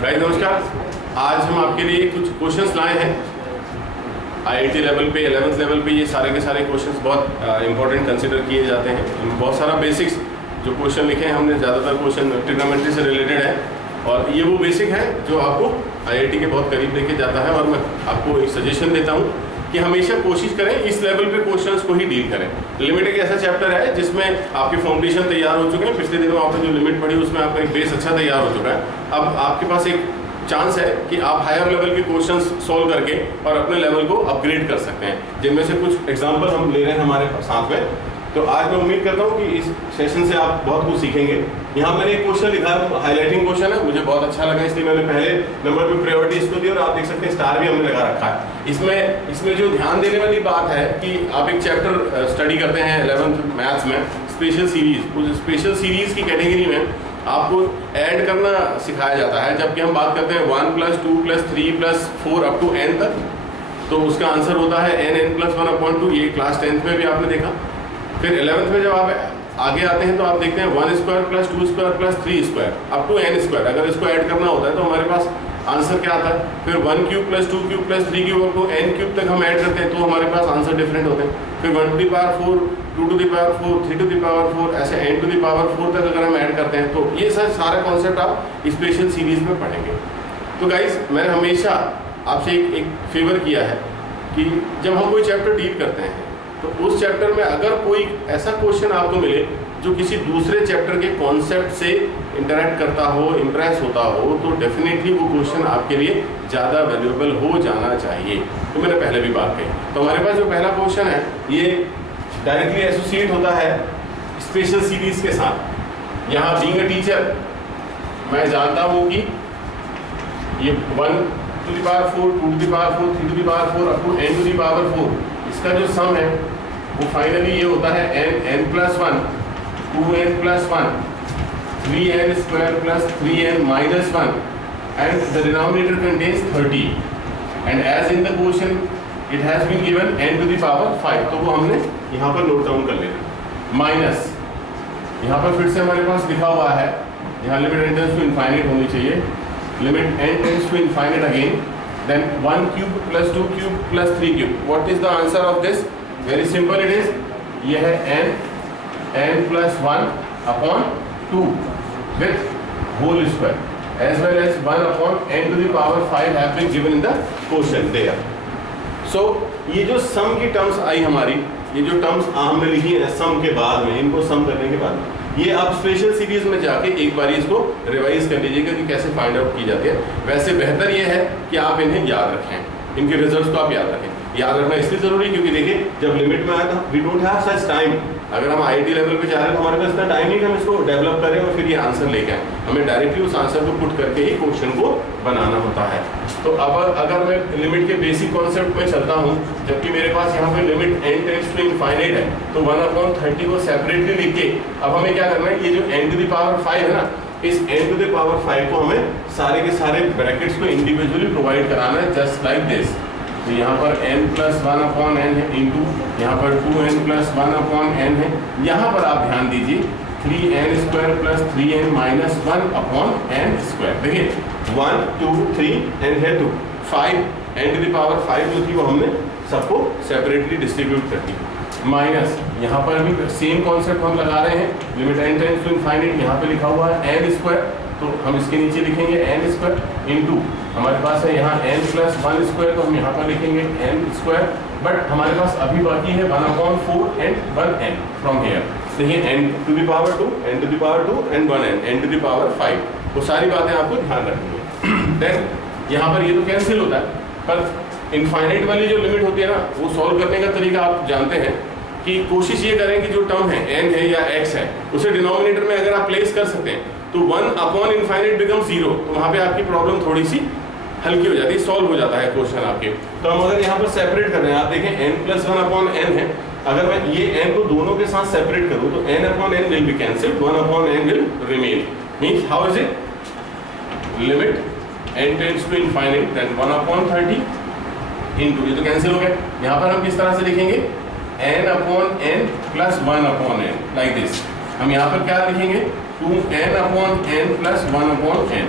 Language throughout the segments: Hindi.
गाइस नमस्कार। आज हम आपके लिए कुछ क्वेश्चंस लाए हैं आईआईटी लेवल पे, 11th लेवल पे। ये सारे के सारे क्वेश्चंस बहुत इंपॉर्टेंट कंसिडर किए जाते हैं। बहुत सारा बेसिक्स जो क्वेश्चन लिखे हैं हमने, ज़्यादातर क्वेश्चन ट्रिग्नोमेट्री से रिलेटेड है और ये वो बेसिक है जो आपको आईआईटी के बहुत करीब लेके जाता है। और मैं आपको एक सजेशन देता हूँ कि हमेशा कोशिश करें इस लेवल पे क्वेश्चंस को ही डील करें। लिमिट एक ऐसा चैप्टर है जिसमें आपके फाउंडेशन तैयार हो चुके हैं। पिछले दिनों आपने जो लिमिट पढ़ी उसमें आपका एक बेस अच्छा तैयार हो चुका है। अब आपके पास एक चांस है कि आप हायर लेवल के क्वेश्चंस सॉल्व करके और अपने लेवल को अपग्रेड कर सकते हैं, जिनमें से कुछ एग्जाम्पल हम ले रहे हैं हमारे साथ में। तो आज मैं उम्मीद करता हूँ कि इस सेशन से आप बहुत कुछ सीखेंगे। यहाँ मैंने एक क्वेश्चन लिखा है, हाईलाइटिंग क्वेश्चन है, मुझे बहुत अच्छा लगा इसलिए मैंने पहले नंबर पे प्रायोरिटी इसको दी और आप देख सकते हैं स्टार भी हमने लगा रखा है। इसमें जो ध्यान देने वाली बात है कि आप एक चैप्टर स्टडी करते हैं 11th मैथ्स में, स्पेशल सीरीज। उस स्पेशल सीरीज की कैटेगरी में आपको ऐड करना सिखाया जाता है। जबकि हम बात करते हैं 1 + 2 + 3 + 4 अप टू n तक, तो उसका आंसर होता है n + 1/2। ये क्लास 10th में भी आपने देखा। फिर 11th में जब आप आगे आते हैं तो आप देखते हैं 1² + 2² + 3² अप टू n²। अगर इसको ऐड करना होता है तो हमारे पास आंसर क्या आता है। फिर 1³ + 2³ + 3³ अप टू n³ तक हम ऐड करते हैं तो हमारे पास आंसर डिफरेंट होते हैं। फिर 1⁴, 2⁴, 3⁴, ऐसे n⁴ तक अगर हम ऐड करते हैं तो ये सारा कॉन्सेप्ट आप स्पेशल सीरीज में पढ़ेंगे। तो गाइज मैंने हमेशा आपसे एक फेवर किया है कि जब हम कोई चैप्टर डील करते हैं तो उस चैप्टर में अगर कोई ऐसा क्वेश्चन आपको मिले जो किसी दूसरे चैप्टर के कॉन्सेप्ट से इंटरेक्ट करता हो, इम्प्रेस होता हो, तो डेफिनेटली वो क्वेश्चन आपके लिए ज़्यादा वैल्यूएबल हो जाना चाहिए। तो मैंने पहले भी बात कही। तो हमारे पास जो पहला क्वेश्चन है ये डायरेक्टली एसोसिएट होता है स्पेशल सीरीज के साथ। यहाँ बीइंग अ टीचर मैं जानता हूँ कि ये 1⁴, 2⁴, 3⁴ अप टू n⁴, इसका जो सम है वो फाइनली ये होता है n + 1, 2n + 1, 3n² + 3n - 1 and the denominator contains 30 and as in the question it has been given n⁵। तो वो हमने यहाँ पर नोट डाउन कर लेना। माइनस यहाँ पर फिर से हमारे पास लिखा हुआ है, यहाँ limit n tends to infinite होनी चाहिए। Limit n tends to infinite again, then 1³ + 2³ + 3³। What is the answer of this? Very simple it is, ये है n + 1/2 with whole square as well as 1/n⁵ have been given in the question there. So ये जो सम की टर्म्स आई हमारी, ये जो टर्म्स हमने लिखी है सम के बाद में, इनको सम करने के बाद ये आप स्पेशल सीरीज में जाके एक बार इसको रिवाइज कर लीजिएगा कि कैसे फाइंड आउट की जाती है। वैसे बेहतर ये है कि आप इन्हें याद रखें, इनके रिजल्ट्स को आप याद रखें। याद रखना इसलिए जरूरी क्योंकि देखिए जब लिमिट में आया था we don't have such time. अगर हम आईआईटी लेवल पे जा रहे हैं तो हमारे पास इतना टाइम नहीं कि हम इसको डेवलप करें और फिर ये आंसर लेके आए। हमें डायरेक्टली उस आंसर को पुट करके ही क्वेश्चन को बनाना होता है। तो अब अगर मैं लिमिट के बेसिक कॉन्सेप्ट में चलता हूँ, जबकि मेरे पास यहाँ पे limit n tends to infinite है, तो 1/30 को सेपरेटली लिख के अब हमें क्या करना है, ये जो n⁵ है ना, इस n⁵ को हमें सारे के सारे ब्रैकेट्स को इंडिविजुअली प्रोवाइड कराना है, जस्ट लाइक दिस। तो यहाँ पर n + 1/n है इंटू यहाँ पर 2n + 1/n है। यहाँ पर आप ध्यान दीजिए 3n² + 3n - 1/n²। देखिए 1 2 3 एंड है 2 5 n⁵ जो थी वो हमने सबको सेपरेटली डिस्ट्रीब्यूट कर दी। माइनस यहाँ पर भी सेम कॉन्सेप्ट हम लगा रहे हैं, limit n tends to infinite, यहाँ पे लिखा हुआ है n², तो हम इसके नीचे लिखेंगे n² इंटू हमारे पास है यहाँ n + 1², तो हम यहाँ पर लिखेंगे n²। बट हमारे पास अभी बाकी है 1/4 एंड 1n फ्रॉम हेयर। देखिए n⁵2, n⁵2 and 1n, n⁵5। वो सारी बातें आपको ध्यान रखनी है। देन यहाँ पर ये तो कैंसिल होता है, पर इनफाइनाइट वाली जो लिमिट होती है ना, वो सॉल्व करने का तरीका आप जानते हैं कि कोशिश ये करें कि जो टर्म है n है या x है उसे डिनोमिनेटर में अगर आप प्लेस कर सकते हैं तो 1/∞ बिकम 0, तो वहाँ पे आपकी प्रॉब्लम थोड़ी सी हल्की हो जाती है, सॉल्व हो जाता है क्वेश्चन आपके। तो हम अगर यहाँ पर सेपरेट कर रहे हैं, आप देखें n + 1/n है, अगर मैं ये n को दोनों के साथ सेपरेट करूँ तो n/n will be cancelled, 1/n will remain. Means how is it, limit n tends to infinite then 1/30 into, ये तो कैंसिल हो गया। यहाँ पर हम किस तरह से लिखेंगे n/n + 1/n लाइक दिस। हम यहाँ पर क्या लिखेंगे 2n/n + 1/n।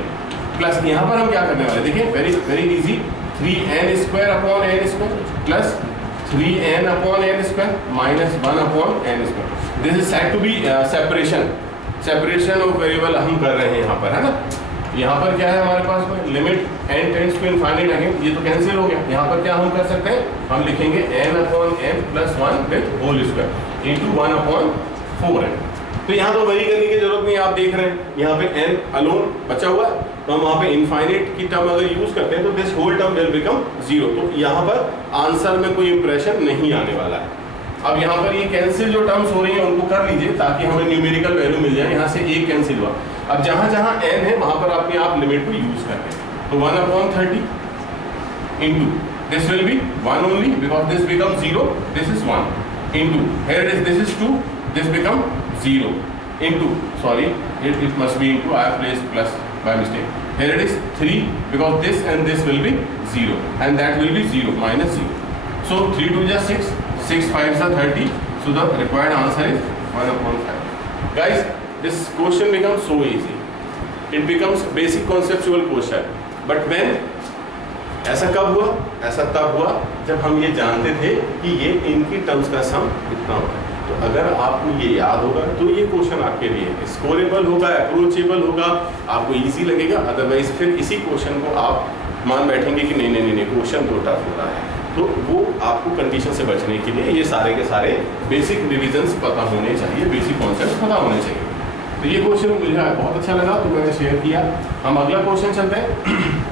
प्लस यहाँ पर हम क्या करने वाले देखिए, very very easy, 3n square upon n square plus 3n upon n square minus 1 upon n square. This is said to be separation of variable हम कर रहे हैं यहाँ पर, है ना। यहाँ पर क्या है हमारे पास में, limit n tends to infinite, again ये तो कैंसिल हो गया। यहाँ पर क्या हम कर सकते हैं, हम लिखेंगे n upon n plus 1 with whole square into 1 upon 4n। तो यहाँ तो वही करने की जरूरत नहीं, आप देख रहे हैं यहाँ पे n अलोन बचा हुआ है, तो हम वहाँ पे इनफाइनाइट की टर्म अगर यूज करते हैं तो this whole term will become 0। तो यहाँ पर आंसर में कोई इंप्रेशन नहीं आने वाला है। अब यहाँ पर ये कैंसिल जो टर्म्स हो रही हैं उनको कर लीजिए ताकि हमें न्यूमेरिकल वैल्यू मिल जाए। यहाँ से एक कैंसिल हुआ, अब जहाँ जहाँ n है वहाँ पर अपने आप लिमिट को यूज करते हैं। तो 1 upon 30 into this will be 1 only because this become 0, this is 1 into here is this is 2, this become 0 into, sorry, it must be into, I have placed plus by mistake. Here it is 3 because this and this will be 0 and that will be 0 minus 0. So 3 2 is 6, 6 5 is 30. So the required answer is 1 upon 5. Guys, this question becomes so easy. It becomes basic conceptual question. But when ऐसा कब हुआ, ऐसा तब हुआ जब हम ये जानते थे कि ये इनकी टर्म्स का सम इतना होगा। तो अगर आपको ये याद होगा तो ये क्वेश्चन आपके लिए स्कोरेबल होगा, अप्रोचेबल होगा, आपको इजी लगेगा। अदरवाइज फिर इसी क्वेश्चन को आप मान बैठेंगे कि नहीं नहीं नहीं क्वेश्चन तो टफ हो रहा है। तो वो आपको कंडीशन से बचने के लिए ये सारे के सारे बेसिक रिविजन्स पता होने चाहिए, बेसिक कॉन्सेप्ट पता होने चाहिए। तो ये क्वेश्चन मुझे बहुत अच्छा लगा तो मैंने शेयर किया। हम अगला क्वेश्चन चलते हैं।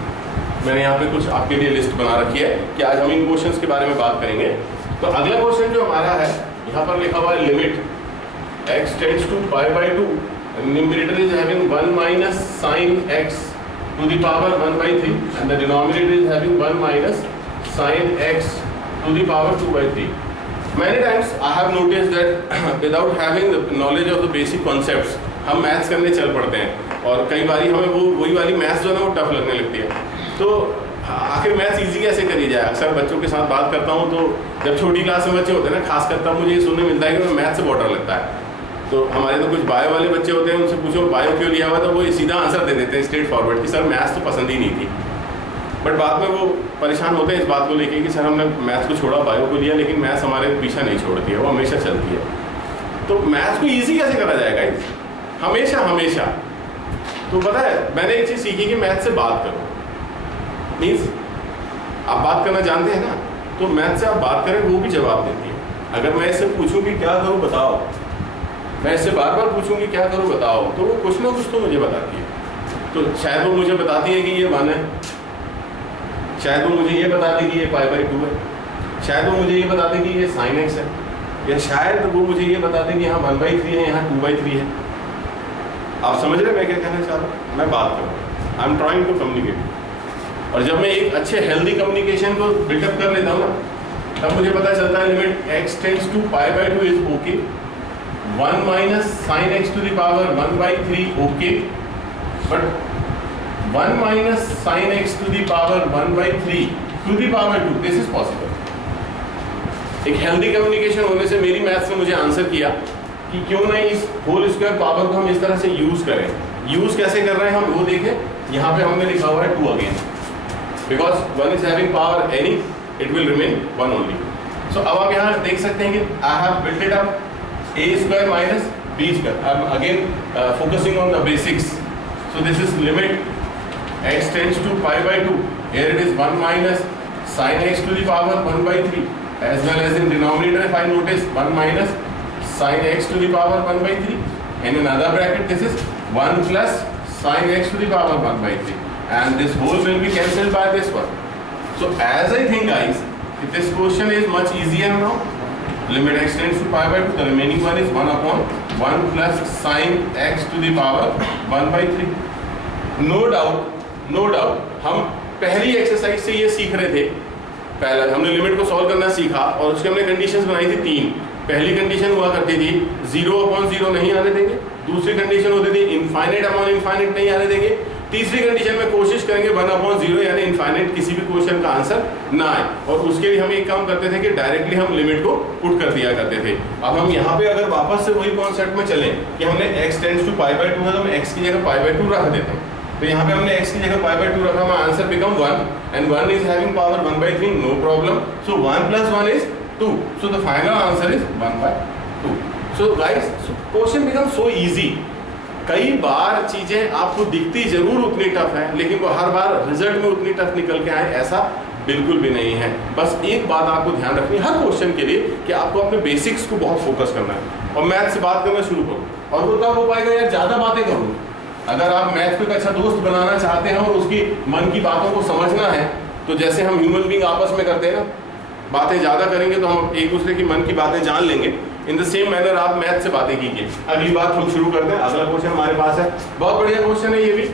मैंने यहाँ पे कुछ आपके लिए लिस्ट बना रखी है कि आज हम इन क्वेश्चंस के बारे में बात करेंगे। तो अगला क्वेश्चन जो हमारा है यहाँ पर लिखा हुआ है limit x tends to pi by 2, numerator is having 1 minus sine x to the power 1/3 and the denominator is having 1 minus sine x to the power 2/3। Many times I have noticed that without having the knowledge of the basic concepts हम मैथ्स करने चल पड़ते हैं और कई बारी हमें वो वही वाली मैथ्स जो है ना वो टफ लगने लगती है। तो आखिर मैथ्स इजी कैसे करी जाए। अक्सर बच्चों के साथ बात करता हूँ तो जब छोटी क्लास में बच्चे होते हैं ना, खास करता मुझे ये सुनने मिलता है कि मैथ्स से बहुत डर लगता है। तो हमारे तो कुछ बायो वाले बच्चे होते हैं, उनसे पूछो बायो क्यों लिया हुआ, तो वो सीधा आंसर दे देते हैं स्ट्रेट फॉरवर्ड कि सर मैथ्स तो पसंद ही नहीं थी। बट बाद में वो परेशान होते हैं इस बात को लेके कि सर हमने मैथ्स को छोड़ा, बायो को लिया, लेकिन मैथ्स हमारे पीछा नहीं छोड़ती है, वो हमेशा चलती है। तो मैथ्स को ईजी कैसे करा जाएगा हमेशा हमेशा। तो पता है मैंने एक चीज़ सीखी कि मैथ्स से बात करो। मीन्स आप बात करना जानते हैं ना, तो मैथ से आप बात करें वो भी जवाब देती है। अगर मैं इससे पूछूं कि क्या करूं बताओ, मैं इससे बार बार पूछूं कि क्या करूं बताओ, तो वो कुछ ना कुछ तो मुझे बताती है। तो शायद वो मुझे बताती है कि ये 1 है, शायद वो मुझे ये बताती है कि ये π/2 है, शायद वो मुझे ये बताते कि ये sin x है, या शायद वो मुझे ये बताते कि यहाँ 1/3 है, यहाँ 2/3 है। आप समझ रहे मैं क्या कहना चाह रहा हूँ। मैं बात कर रहा हूँ, I am trying to communicate. और जब मैं एक अच्छे हेल्दी कम्युनिकेशन को बिल्डअप कर लेता हूँ ना, तब मुझे पता चलता है limit x tends to π/2 is okay, 1 minus sine x to the power 1/3 okay, but 1 minus sine x to the power 1/3 to the power 2 this is possible. एक हेल्दी कम्युनिकेशन होने से मेरी मैथ्स ने मुझे आंसर किया कि क्यों नहीं इस होल स्क्वायर पावर को हम इस तरह से यूज करें। यूज कैसे कर रहे हैं हम वो देखें। यहाँ पे हमने लिखा हुआ है 2 again, because 1 is having power any, it will remain 1 only. So अब आप यहाँ देख सकते हैं कि I have built it up a square minus b square. I'm again focusing on the basics. So this is limit x tends to π/2. Here it is 1 minus sin x to the power 1/3, as well as in denominator if I notice 1 minus sin x to the power 1/3. In another bracket this is 1 plus sin x to the power 1/3. And this whole will be cancelled by this one. So as I think guys, this question is much easier now. Limit x tends to π/2, the remaining one is 1 upon 1 plus sin x to the power 1/3. No doubt हम पहली एक्सरसाइज से ये सीख रहे थे। पहला हमने लिमिट को सॉल्व करना सीखा और उसके हमने कंडीशंस बनाई थी 3। पहली कंडीशन हुआ करती थी 0/0 नहीं आने देंगे, दूसरी कंडीशन होती थी इनफाइनाइट अपॉन इनफाइनाइट नहीं आने देंगे, तीसरी कंडीशन में कोशिश करेंगे 1/0 यानी इनफाइनाइट किसी भी क्वेश्चन का आंसर ना आए। और उसके लिए हम एक काम करते थे कि डायरेक्टली हम लिमिट को पुट कर दिया करते थे। अब हम यहाँ पे अगर वापस से वही कॉन्सेप्ट में चलें कि हमने x टेंड्स टू π/2 है तो हम x की जगह π/2 रख देते हैं। तो यहाँ पे हमने x की जगह π/2 रखा, my answer become 1 and 1 is having power 1/3, no problem. So 1 + 1 is 2, so the final answer is 1/2। So guys, question become so easy. कई बार चीजें आपको दिखती जरूर उतनी टफ है, लेकिन वो हर बार रिजल्ट में उतनी टफ निकल के आए ऐसा बिल्कुल भी नहीं है। बस एक बात आपको ध्यान रखनी हर क्वेश्चन के लिए कि आपको अपने बेसिक्स को बहुत फोकस करना है और मैथ से बात करना शुरू करो। और वो तब हो पाएगा यार ज़्यादा बातें करूँ। अगर आप मैथ को एक अच्छा दोस्त बनाना चाहते हैं और उसकी मन की बातों को समझना है, तो जैसे हम ह्यूमन बींग आपस में करते हैं ना, बातें ज़्यादा करेंगे तो हम एक दूसरे की मन की बातें जान लेंगे। इन द सेम मैनर आप मैथ से बातें कीजिए। अगली बात हम शुरू करते हैं। अगला क्वेश्चन हमारे पास है, बहुत बढ़िया क्वेश्चन है ये भी।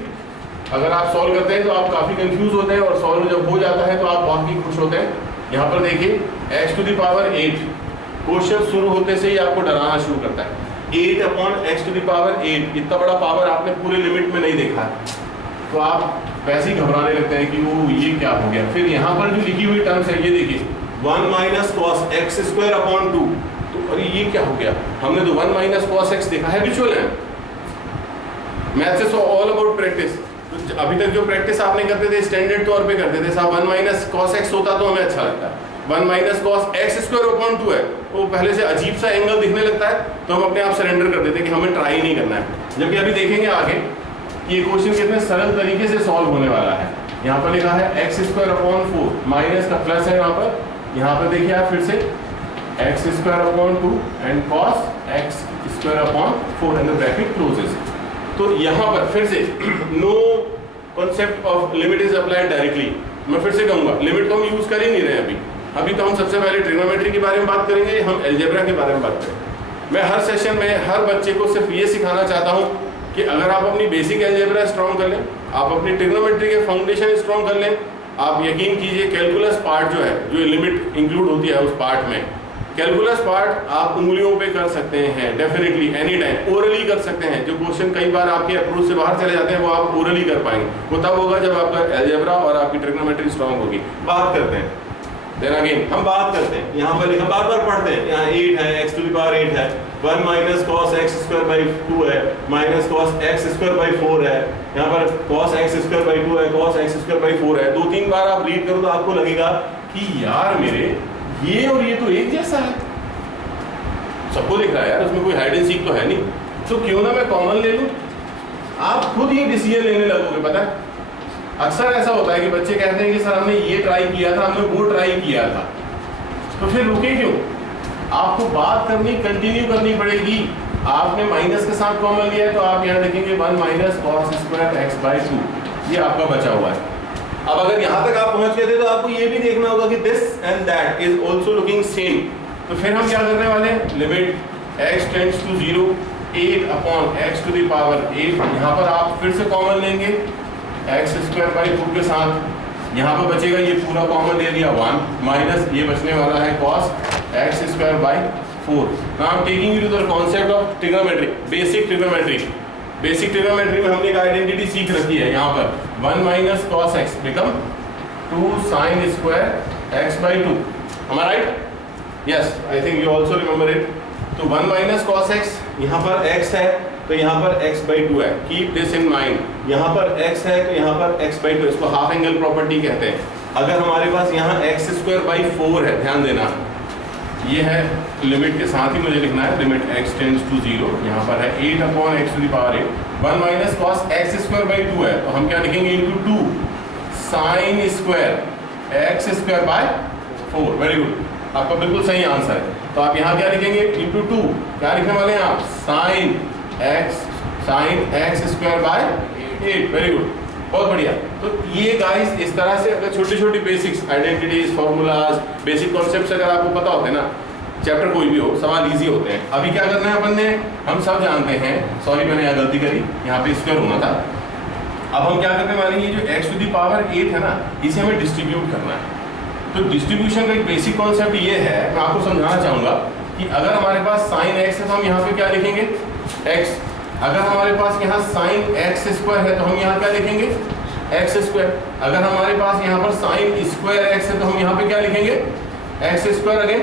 अगर आप सॉल्व करते हैं तो आप काफ़ी कंफ्यूज होते हैं और सॉल्व जब हो जाता है तो आप बहुत ही खुश होते हैं। यहाँ पर देखिए x⁸8, क्वेश्चन शुरू होते से ही आपको डराना शुरू करता है। 8/x⁸8, इतना बड़ा पावर आपने पूरे लिमिट में नहीं देखा है, तो आप वैसे ही घबराने लगते हैं कि वो ये क्या हो गया। फिर यहाँ पर जो लिखी हुई टर्म्स है ये देखिए, 1 - cos x²/2, तो अरे ये क्या हो गया। हमने तो 1 - cos x देखा है, हैबिचुअल है। मैथ से ऑल अबाउट प्रैक्टिस। तो अभी तक जो प्रैक्टिस आपने करते थे स्टैंडर्ड तौर पे करते थे, साहब 1 - cos x होता तो हमें अच्छा लगता है। 1 - cos x²/2 है, वो पहले से अजीब सा एंगल दिखने लगता है, तो हम अपने आप सरेंडर कर देते हैं कि हमें ट्राई नहीं करना है। जबकि अभी देखेंगे आगे कि ये क्वेश्चन कितने सरल तरीके से सॉल्व होने वाला है। यहाँ पर लिखा है x²/4, माइनस का प्लस है यहाँ पर देखिए आप फिर से x²/2 and cos x²/4 and the bracket closes. तो यहाँ पर फिर से no concept of limit is applied directly. मैं फिर से कहूँगा, लिमिट तो हम यूज कर ही नहीं रहे अभी तो हम सबसे पहले ट्रिग्नोमेट्री के बारे में बात करेंगे, हम अलजेब्रा के बारे में बात करेंगे। मैं हर सेशन में हर बच्चे को सिर्फ ये सिखाना चाहता हूँ कि अगर आप अपनी बेसिक अलजेब्रा स्ट्रॉन्ग कर लें, आप अपनी ट्रिग्नोमेट्री के फाउंडेशन स्ट्रॉन्ग कर लें, आप यकीन कीजिए कैलकुलस पार्ट जो है, जो लिमिट इंक्लूड होती है उस पार्ट में, कैलकुलस पार्ट आप उंगलियों पे कर सकते हैं डेफिनेटली एनी टाइम। ओरली कर सकते हैं, जो क्वेश्चन कई बार आपके अप्रोच से बाहर चले जाते हैं वो आप ओरली कर पाएंगे। वो तब होगा जब आपका अलजेब्रा और आपकी ट्रिग्नोमेट्री स्ट्रॉन्ग होगी। बात करते हैं, देन अगेन हम बात करते हैं। यहाँ पर लिखा, बार बार पढ़ते हैं। यहाँ 8 है, x⁸8 है, 1 - cos x²/2 है, माइनस cos x²/4 है, यहाँ पर cos x²/2 है, cos x²/4 है। 2-3 बार आप रीड करो तो आपको लगेगा कि यार मेरे ये और ये तो एक जैसा है, सबको दिख रहा है यार, उसमें कोई हाइड एंड सीक तो है नहीं, तो क्यों ना मैं कॉमन ले लूं। आप खुद ये डिसीजन लेने लगोगे। पता है अक्सर ऐसा होता है कि बच्चे कहते हैं कि सर हमने ये ट्राई किया था, हमने वो ट्राई किया था, तो फिर रुके क्यों। आपको बात करनी कंटिन्यू करनी पड़ेगी। आपने माइनस के साथ कॉमन लिया है तो आप यहाँ लिखेंगे 1 - cos² x/2, ये आपका बचा हुआ है। अब अगर यहाँ तक आप पहुंच गए थे तो आपको ये भी देखना होगा कि this and that is also looking same. तो फिर हम क्या करने वाले हैं, limit x tends to 0, 8/x⁸8, यहाँ पर आप फिर से कॉमन लेंगे x²/2 के साथ, यहाँ पर बचेगा ये पूरा कॉमन ले लिया 1, माइनस ये बचने वाला है cos x²/4। Now I am taking you to the concept of trigonometry, basic trigonometry. Basic trigonometry में हमने एक आइडेंटिटी सीख रखी है। यहाँ पर 1 - cos x become 2 sin² x/2। Am I right? Yes, I think you also remember it. तो 1 - cos x, यहाँ पर x है तो यहाँ पर x/2 है। Keep this in mind. यहाँ पर x है तो यहाँ पर x/2, इसको हाफ एंगल प्रॉपर्टी कहते हैं। अगर हमारे पास यहाँ x²/4 है, ध्यान देना, ये है लिमिट के साथ ही मुझे लिखना है, लिमिट x टेंड्स टू 0, यहाँ पर है 8/x⁸8, 1 - cos x²/2 है, तो हम क्या लिखेंगे into 2 sin² x²/4। Very good, आपका बिल्कुल सही आंसर है। तो आप यहाँ क्या लिखेंगे इंटू 2, क्या लिखने वाले हैं आप, sin x²/8। वेरी गुड, बहुत बढ़िया। तो ये गाइस इस तरह से अगर छोटी छोटी basics, identities, formulas, basic concepts अगर आपको पता होते हैं ना, चैप्टर कोई भी हो, सवाल इजी होते हैं। अभी क्या करना है अपन ने, हम सब जानते हैं, सॉरी मैंने यहाँ गलती करी, यहाँ पे स्क्वायर होना था। अब हम क्या करने वाले हैं, ये जो x⁸8 है ना, इसे हमें डिस्ट्रीब्यूट करना है। तो डिस्ट्रीब्यूशन का एक बेसिक कॉन्सेप्ट ये है, मैं आपको समझाना चाहूँगा कि अगर हमारे पास sin x है तो हम यहाँ पे क्या लिखेंगे x, अगर हमारे पास यहाँ sin x² है तो हम यहाँ क्या लिखेंगे x², अगर हमारे पास यहाँ पर sin² x है तो हम यहाँ पे क्या लिखेंगे x²। अगेन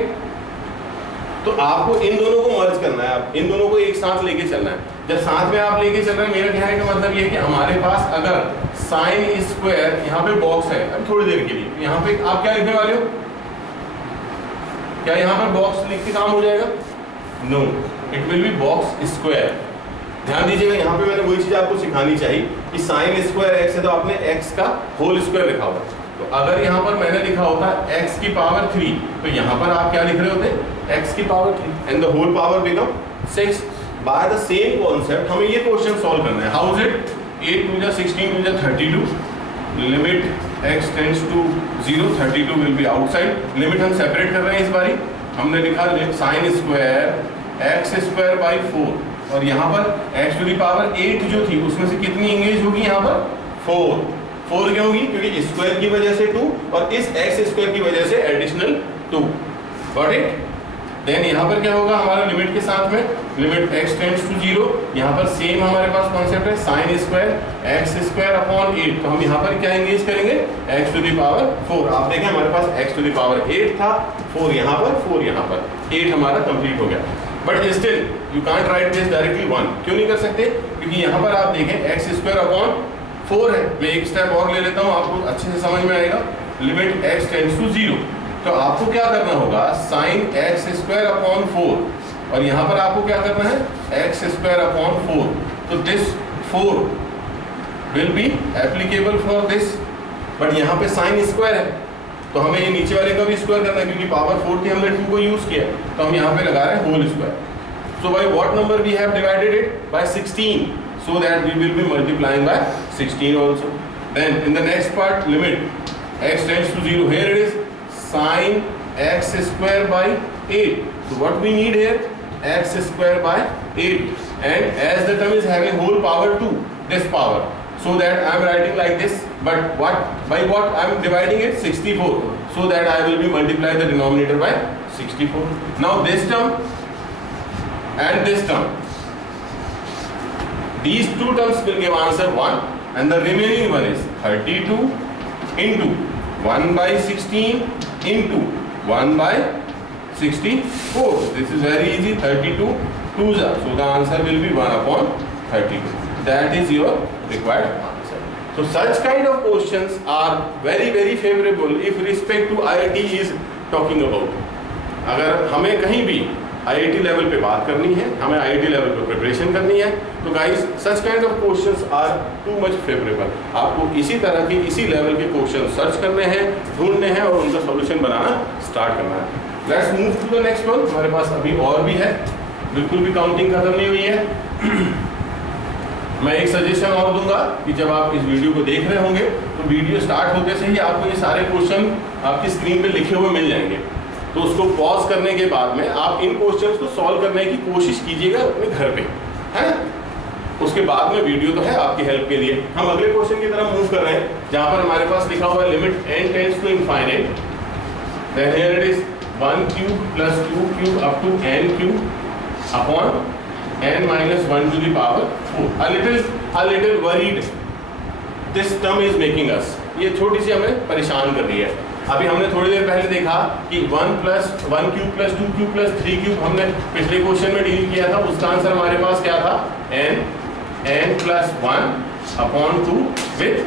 तो आपको इन दोनों को मर्ज करना है, आप इन दोनों को एक साथ लेके चलना है। जब साथ में आप लेके चल रहे हैं, मेरा कहने का मतलब ये है कि हमारे पास अगर साइन स्क्वायर यहाँ पे बॉक्स है अब थोड़ी देर के लिए, यहाँ पे आप क्या लिखने वाले हो? क्या यहाँ पर बॉक्स लिख के काम हो जाएगा? No, it will be box square. ध्यान दीजिएगा, यहाँ पे मैंने वही चीज आपको सिखानी चाहिए कि साइन स्क्वायर एक्स है तो आपने एक्स का होल स्क्वायर लिखा हुआ। तो अगर यहाँ पर मैंने लिखा होता एक्स की पावर 3, तो यहाँ पर आप क्या लिख रहे होते? एक्स की power 3 and the whole power become 6। By the same concept हमें ये क्वेश्चन सॉल्व करना है। How is it? 8 2 16 2 32, limit x tends to 0, 32 will be outside. Limit हम सेपरेट कर रहे हैं इस बारी। हमने लिखा sine square x square by 4, और यहाँ पर x टू द पावर 8 जो थी उसमें से कितनी इंगेज होगी? यहाँ पर 4 क्यों होगी? क्योंकि स्क्वायर की वजह से 2 और इस x स्क्वायर की वजह से एडिशनल 2। Got it? देन यहाँ पर क्या होगा हमारा लिमिट के साथ में? लिमिट x टेंड्स टू 0, यहाँ पर सेम हमारे पास कॉन्सेप्ट है sine square x square upon 8। तो हम यहाँ पर क्या इंगेज करेंगे? x to the power 4। आप देखें हमारे पास x टू द पावर 8 था, 4 यहाँ पर, 4 यहाँ पर, 8 हमारा कंप्लीट हो गया। But still you can't right this directly 1। क्यों नहीं कर सकते? क्योंकि यहाँ पर आप देखें x स्क्वायर अपॉन 4 है। मैं एक स्टेप और ले लेता हूँ, आपको अच्छे से समझ में आएगा। लिमिट x टेंड्स टू 0, तो आपको क्या करना होगा? साइन एक्स स्क्वायर अपॉन 4, और यहाँ पर आपको क्या करना है? X square upon 4। तो this 4 will be applicable for this, but यहाँ पे साइन स्क्वायर है तो हमें ये नीचे वाले का भी स्क्वायर करना है, क्योंकि पावर 4 थी, हमने 2 को यूज किया, तो हम यहाँ पे लगा रहे हैं whole square. So by what number we have divided it? By 16, so that we will be multiplying by 16 also. Then in the next part, limit x tends to 0. Here it is sin x square by 8. So what we need here? X square by 8. And as the term is having whole power 2, this power, so that I am writing like this. But what? By what I am dividing it? 64. So that I will be multiplying the denominator by 64. Now this term and this term, these two terms will give answer 1, and the remaining one is 32 into 1 by 16 into 1 by 64. This is very easy. 32 2s are, so the answer will be 1 upon 32. That is your required answer. So such kind of questions are very very favorable if respect to IIT is talking about. अगर हमें कहीं भी IIT लेवल पे बात करनी है, हमें IIT लेवल पे प्रिपरेशन करनी है, तो guys such kind of questions are too much favourable. आपको इसी तरह के इसी लेवल के क्वेश्चन सर्च करने हैं, ढूंढने हैं और उनका सॉल्यूशन बनाना स्टार्ट करना है। Let's move to the next one. हमारे पास अभी और भी है, बिल्कुल भी काउंटिंग खत्म नहीं हुई है। मैं एक सजेशन और दूंगा कि जब आप इस वीडियो को देख रहे होंगे तो वीडियो स्टार्ट होते से ही आपको ये सारे क्वेश्चन आपकी स्क्रीन पे लिखे हुए मिल जाएंगे, तो उसको पॉज करने के बाद में आप इन क्वेश्चंस को सॉल्व करने की कोशिश कीजिएगा अपने घर पे, है ना? उसके बाद में वीडियो तो है आपकी हेल्प के लिए। हम अगले क्वेश्चन की तरफ मूव कर रहे हैं, जहां पर हमारे पास लिखा हुआ है limit n tends to infinite, then here it is 1 cube plus 2 cube up to n cube upon n minus 1 to the power 4. A little worried this term is making us. ये छोटी सी हमें परेशान कर रही है। अभी हमने थोड़ी देर पहले देखा कि 1 cube plus 2 cube plus 3 cube हमने पिछले क्वेश्चन में डील किया था। उसका आंसर हमारे पास क्या था? n plus 1 upon 2 with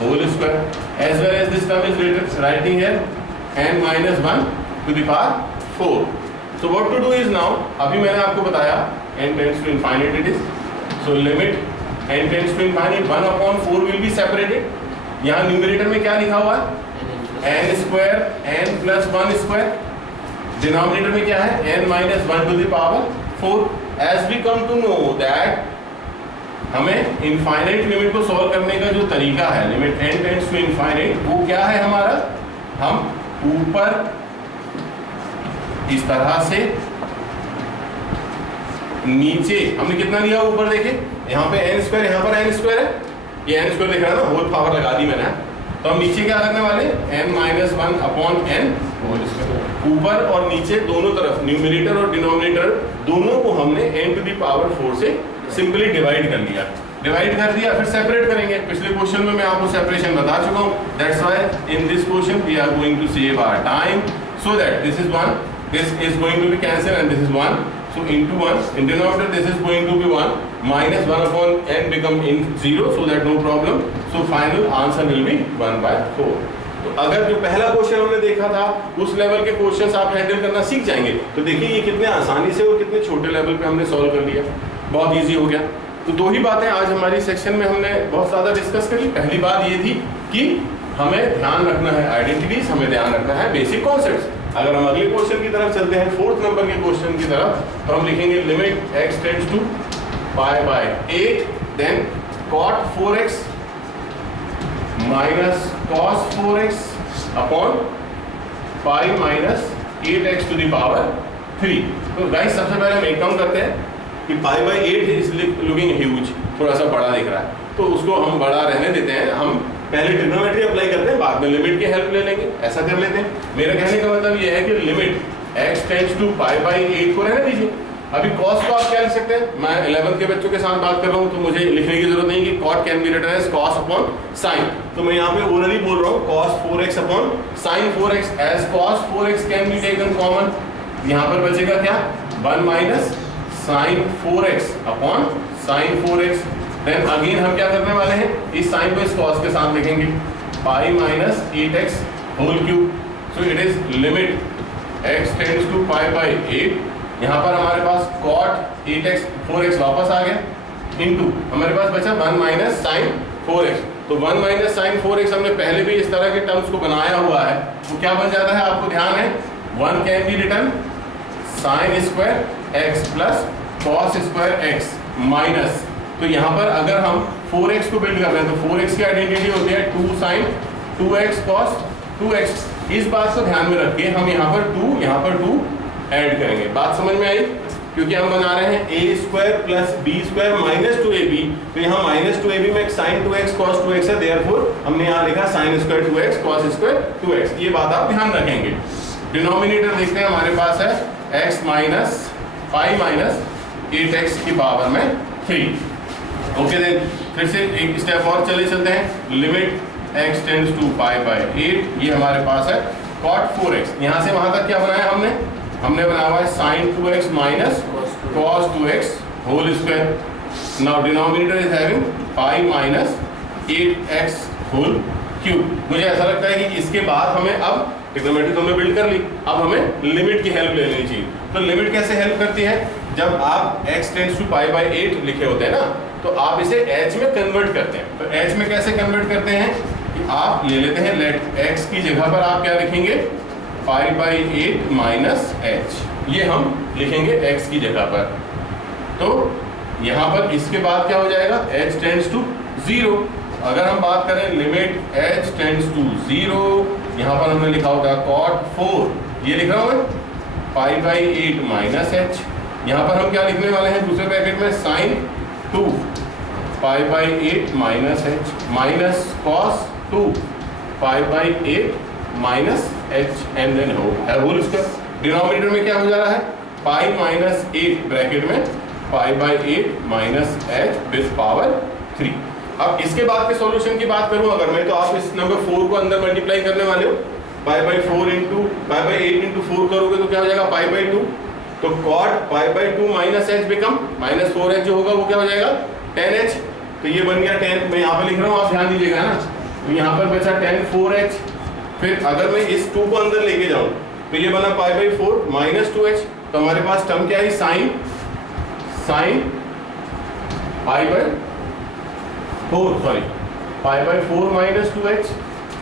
whole square, as well as this term is writing here n minus 1 to the power 4. So what to do is now, अभी मैंने आपको बताया n tends to infinite it is, so limit n tends to infinite 1 upon 4 will be separated. यहाँ न्यूमरेटर में क्या लिखा हुआ है? n square n plus 1 square, denominator में क्या है? n minus 1 to the power 4. As we come to know that हमें इनफाइनाइट लिमिट को सॉल्व करने का जो तरीका है, limit n tends to infinite, वो क्या है हमारा? हम ऊपर इस तरह से, नीचे हमने कितना लिया ऊपर देखे, यहाँ पे n स्क्वायर, यहाँ पर n स्क्वायर है, ये n स्क्वायर दिख रहा है ना, होल पावर लगा दी मैंने। तो हम नीचे क्या करने वाले? n minus 1 upon n whole square. ऊपर और नीचे दोनों तरफ, न्यूमरेटर और डिनोमिनेटर दोनों को हमने n टू द पावर 4 से सिंपली डिवाइड कर लिया। डिवाइड कर दिया, फिर सेपरेट करेंगे। पिछले क्वेश्चन में मैं आपको सेपरेशन बता चुका हूँ। That's why in this question we are going to save our time, so that this is 1, this is going to be cancelled and this is 1, so so into 1, in denominator this is going to be 1, minus 1 upon n become in 0, so that no problem, so final answer will be 1/4. तो अगर जो पहला क्वेश्चन हमने देखा था उस लेवल के क्वेश्चंस आप हैंडल करना सीख जाएंगे, तो देखिए ये कितने आसानी से और कितने छोटे लेवल पे हमने सॉल्व कर लिया, बहुत इजी हो गया। तो दो ही बातें आज हमारी सेक्शन में हमने बहुत ज़्यादा डिस्कस करी। पहली बात ये थी कि हमें ध्यान रखना है आइडेंटिटीज, हमें ध्यान रखना है बेसिक कॉन्सेप्ट्स। अगर हम अगले क्वेश्चन की तरफ चलते हैं, 4th नंबर के क्वेश्चन की तरफ, तो हम लिखेंगे limit x tends to π/8 then cot 4x minus cos 4x upon pi minus 8x to the power 3। तो गाइस सबसे पहले हम एक काम करते हैं कि π/8 इज लुकिंग ह्यूज, थोड़ा सा बड़ा दिख रहा है, तो उसको हम बड़ा रहने देते हैं। हम पहले ट्रिग्नोमेट्री अप्लाई करते हैं, बाद में लिमिट की हेल्प ले लेंगे, ऐसा कर लेते हैं। मेरा कहने का मतलब ये है कि लिमिट x टेंड्स टू π/8 को रहने दीजिए। अभी cos को आप क्या लिख सकते हैं, मैं 11th के बच्चों के साथ बात कर रहा हूँ, तो मुझे लिखने की जरूरत नहीं कि cot can be written as cos upon sin, तो मैं यहाँ पे ओरली बोल रहा हूँ cos 4x upon sin 4x, as cos 4x can be taken common, यहाँ पर बचेगा क्या 1 minus sin 4x upon sin 4x। Then again हम क्या करने वाले हैं, इस साइन को इस cos के साथ लिखेंगे pi minus 8x whole cube. So it is limit x tends to π/8, यहाँ पर हमारे पास cot 8x 4x वापस आ गया, इनटू हमारे पास बचा 1 माइनस sin 4x। तो 1 माइनस sin 4x हमने पहले भी इस तरह के टर्म्स को बनाया हुआ है, वो क्या बन जाता है आपको ध्यान है, 1 can be written sin square x plus cos square x minus, तो यहाँ पर अगर हम 4x को बिल्ड कर रहे हैं तो 4x की आइडेंटिटी होती है 2 sin 2x cos 2x। इस बात को ध्यान में रख के हम यहाँ पर 2 ऐड करेंगे। बात समझ में आई, क्योंकि हम बना रहे हैं a square plus b square minus 2ab, तो यहाँ माइनस 2ab में sin 2x cos 2x है, देयरफॉर हमने यहाँ लिखा sin square 2x cos square 2x। ये बात आप ध्यान रखेंगे। डिनोमिनेटर देखते हैं, हमारे पास है x minus pi minus 8x की पावर में 3। ओके देन फिर से एक स्टेप और चलते हैं, लिमिट x टेंड्स टू π/8, ये हमारे पास है cot 4x। यहाँ से वहाँ तक क्या बनाया हमने बनाया हुआ है sin 2x minus cos 2x whole square. Now denominator is having pi minus 8x whole cube. मुझे ऐसा लगता है कि इसके बाद हमें अब ट्रिग्नोमेट्री तो हमने बिल्ड कर ली, अब हमें लिमिट की हेल्प ले लेनी चाहिए। तो लिमिट कैसे हेल्प करती है, जब आप x टेंड्स टू π/8 लिखे होते हैं ना, तो आप इसे h में कन्वर्ट करते हैं। तो h में कैसे कन्वर्ट करते हैं कि आप ले लेते हैं लेट x की जगह पर आप क्या लिखेंगे π/8 माइनस h, ये हम लिखेंगे x की जगह पर। तो यहाँ पर इसके बाद क्या हो जाएगा, h टेंड्स टू 0। अगर हम बात करें लिमिट h टेंड्स टू 0, यहाँ पर हमने लिखा होगा cot 4, ये लिख रहा हूँ π/8 माइनस h। यहाँ पर हम क्या लिखने वाले हैं दूसरे ब्रैकेट में sin 2 π/8 minus h minus cos 2 π/8 minus h and then whole square. Denominator में क्या हो जा रहा है, पाई माइनस 8 ब्रैकेट में π/8 माइनस h विद पावर 3। अब इसके बाद के सॉल्यूशन की बात करूं अगर मैं, तो आप इस नंबर 4 को अंदर मल्टीप्लाई करने वाले हो, π/8 इंटू 4 करोगे तो क्या हो जाएगा π/2, तो cot π/2 minus h become minus 4h जो होगा वो क्या हो जाएगा 10h। तो ये बन गया 10, मैं यहाँ पर लिख रहा हूँ आप ध्यान दीजिएगा ना, तो यहाँ पर बचा 10 4h। फिर अगर मैं इस 2 को अंदर लेके जाऊँ तो ये बना π/4 माइनस 2h, तो हमारे पास टर्म क्या है sin π/4 माइनस 2h,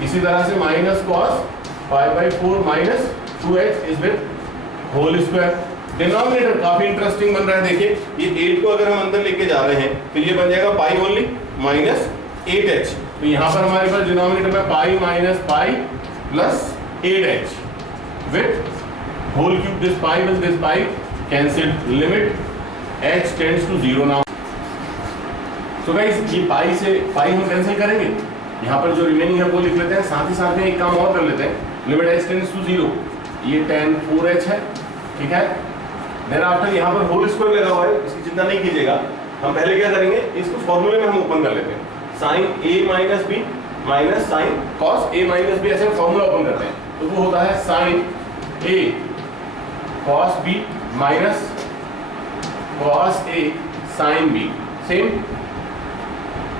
इसी तरह से minus cos π/4 minus 2h is with whole square. Denominator काफी इंटरेस्टिंग बन रहा है, देखिए ये 8 को अगर हम अंदर लेके जा रहे हैं तो ये बन जाएगा पाई ओनली माइनस 8h। तो यहाँ पर हमारे पास डिनोमिनेटर में pi minus pi plus 8h with whole cube, this pi with this pi cancelled, limit h tends to 0 now. तो गाइस ये पाई से पाई हम कैंसिल करेंगे, यहाँ पर जो रिमेनिंग है वो लिख लेते हैं, साथ ही साथ में एक काम और कर लेते हैं, लिमिट h टेंड्स टू 0, ये tan 4h है, ठीक है। देन आफ्टर यहाँ पर होल स्क्वायर लगा हुआ है, इसकी चिंता नहीं कीजिएगा। हम पहले क्या करेंगे, इसको फॉर्मूले में हम ओपन कर लेते हैं, sin a minus b minus sin cos a minus b, ऐसे फॉर्मूला ओपन करते हैं, तो वो होता है sin a cos b minus cos A sin B, same.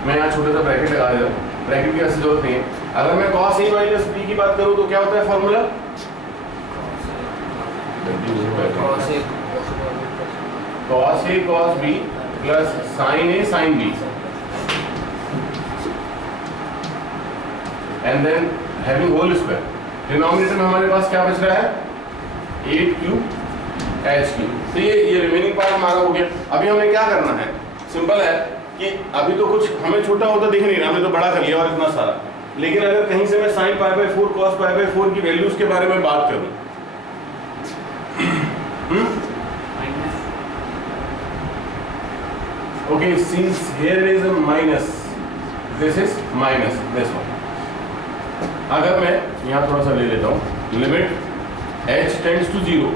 मैं यहाँ छोटा सा ब्रैकेट लगा देता हूँ, ब्रैकेट की वैसे जरूरत नहीं है। अगर मैं cos A माइनस B की बात करूँ तो क्या होता है formula? cos A cos B plus sin A sin B, and then having whole square. Denominator में हमारे पास क्या बच रहा है? 8 H3। तो ये रिमेनिंग पार्ट हमारा हो गया। अभी हमें क्या करना है? सिंपल है कि अभी तो कुछ हमें छोटा होता दिख नहीं रहा, हमने तो बड़ा कर लिया और इतना सारा। लेकिन अगर कहीं से मैं sin π/4 cos π/4 की वैल्यूज के बारे में बात करूं, okay, since here is a minus, this is minus this one। अगर मैं यहाँ थोड़ा सा ले लेता हूँ, limit h tends to 0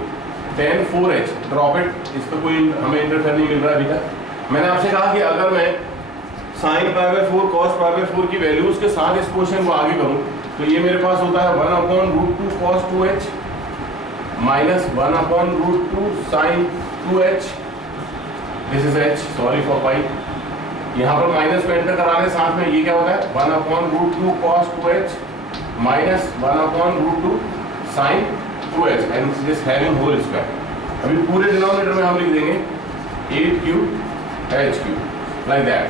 tan 4h, drop it, इसका कोई हमें इंटरफेयर नहीं मिल रहा अभी तक। मैंने आपसे कहा कि अगर मैं sin π/4 cos π/4 की वैल्यूज के साथ इस क्वेश्चन को आगे करूँ तो ये मेरे पास होता है 1/√2 cos 2h minus 1/√2 sin 2h, this is h, sorry for pi. यहाँ पर माइनस को एंटर कराने साथ में ये क्या होता है 1/√2 cos 2h minus 1/√2 sin 2h and this having whole square. अभी पूरे डिनोमिनेटर में हम लिख देंगे 8 H3 लाइक दैट।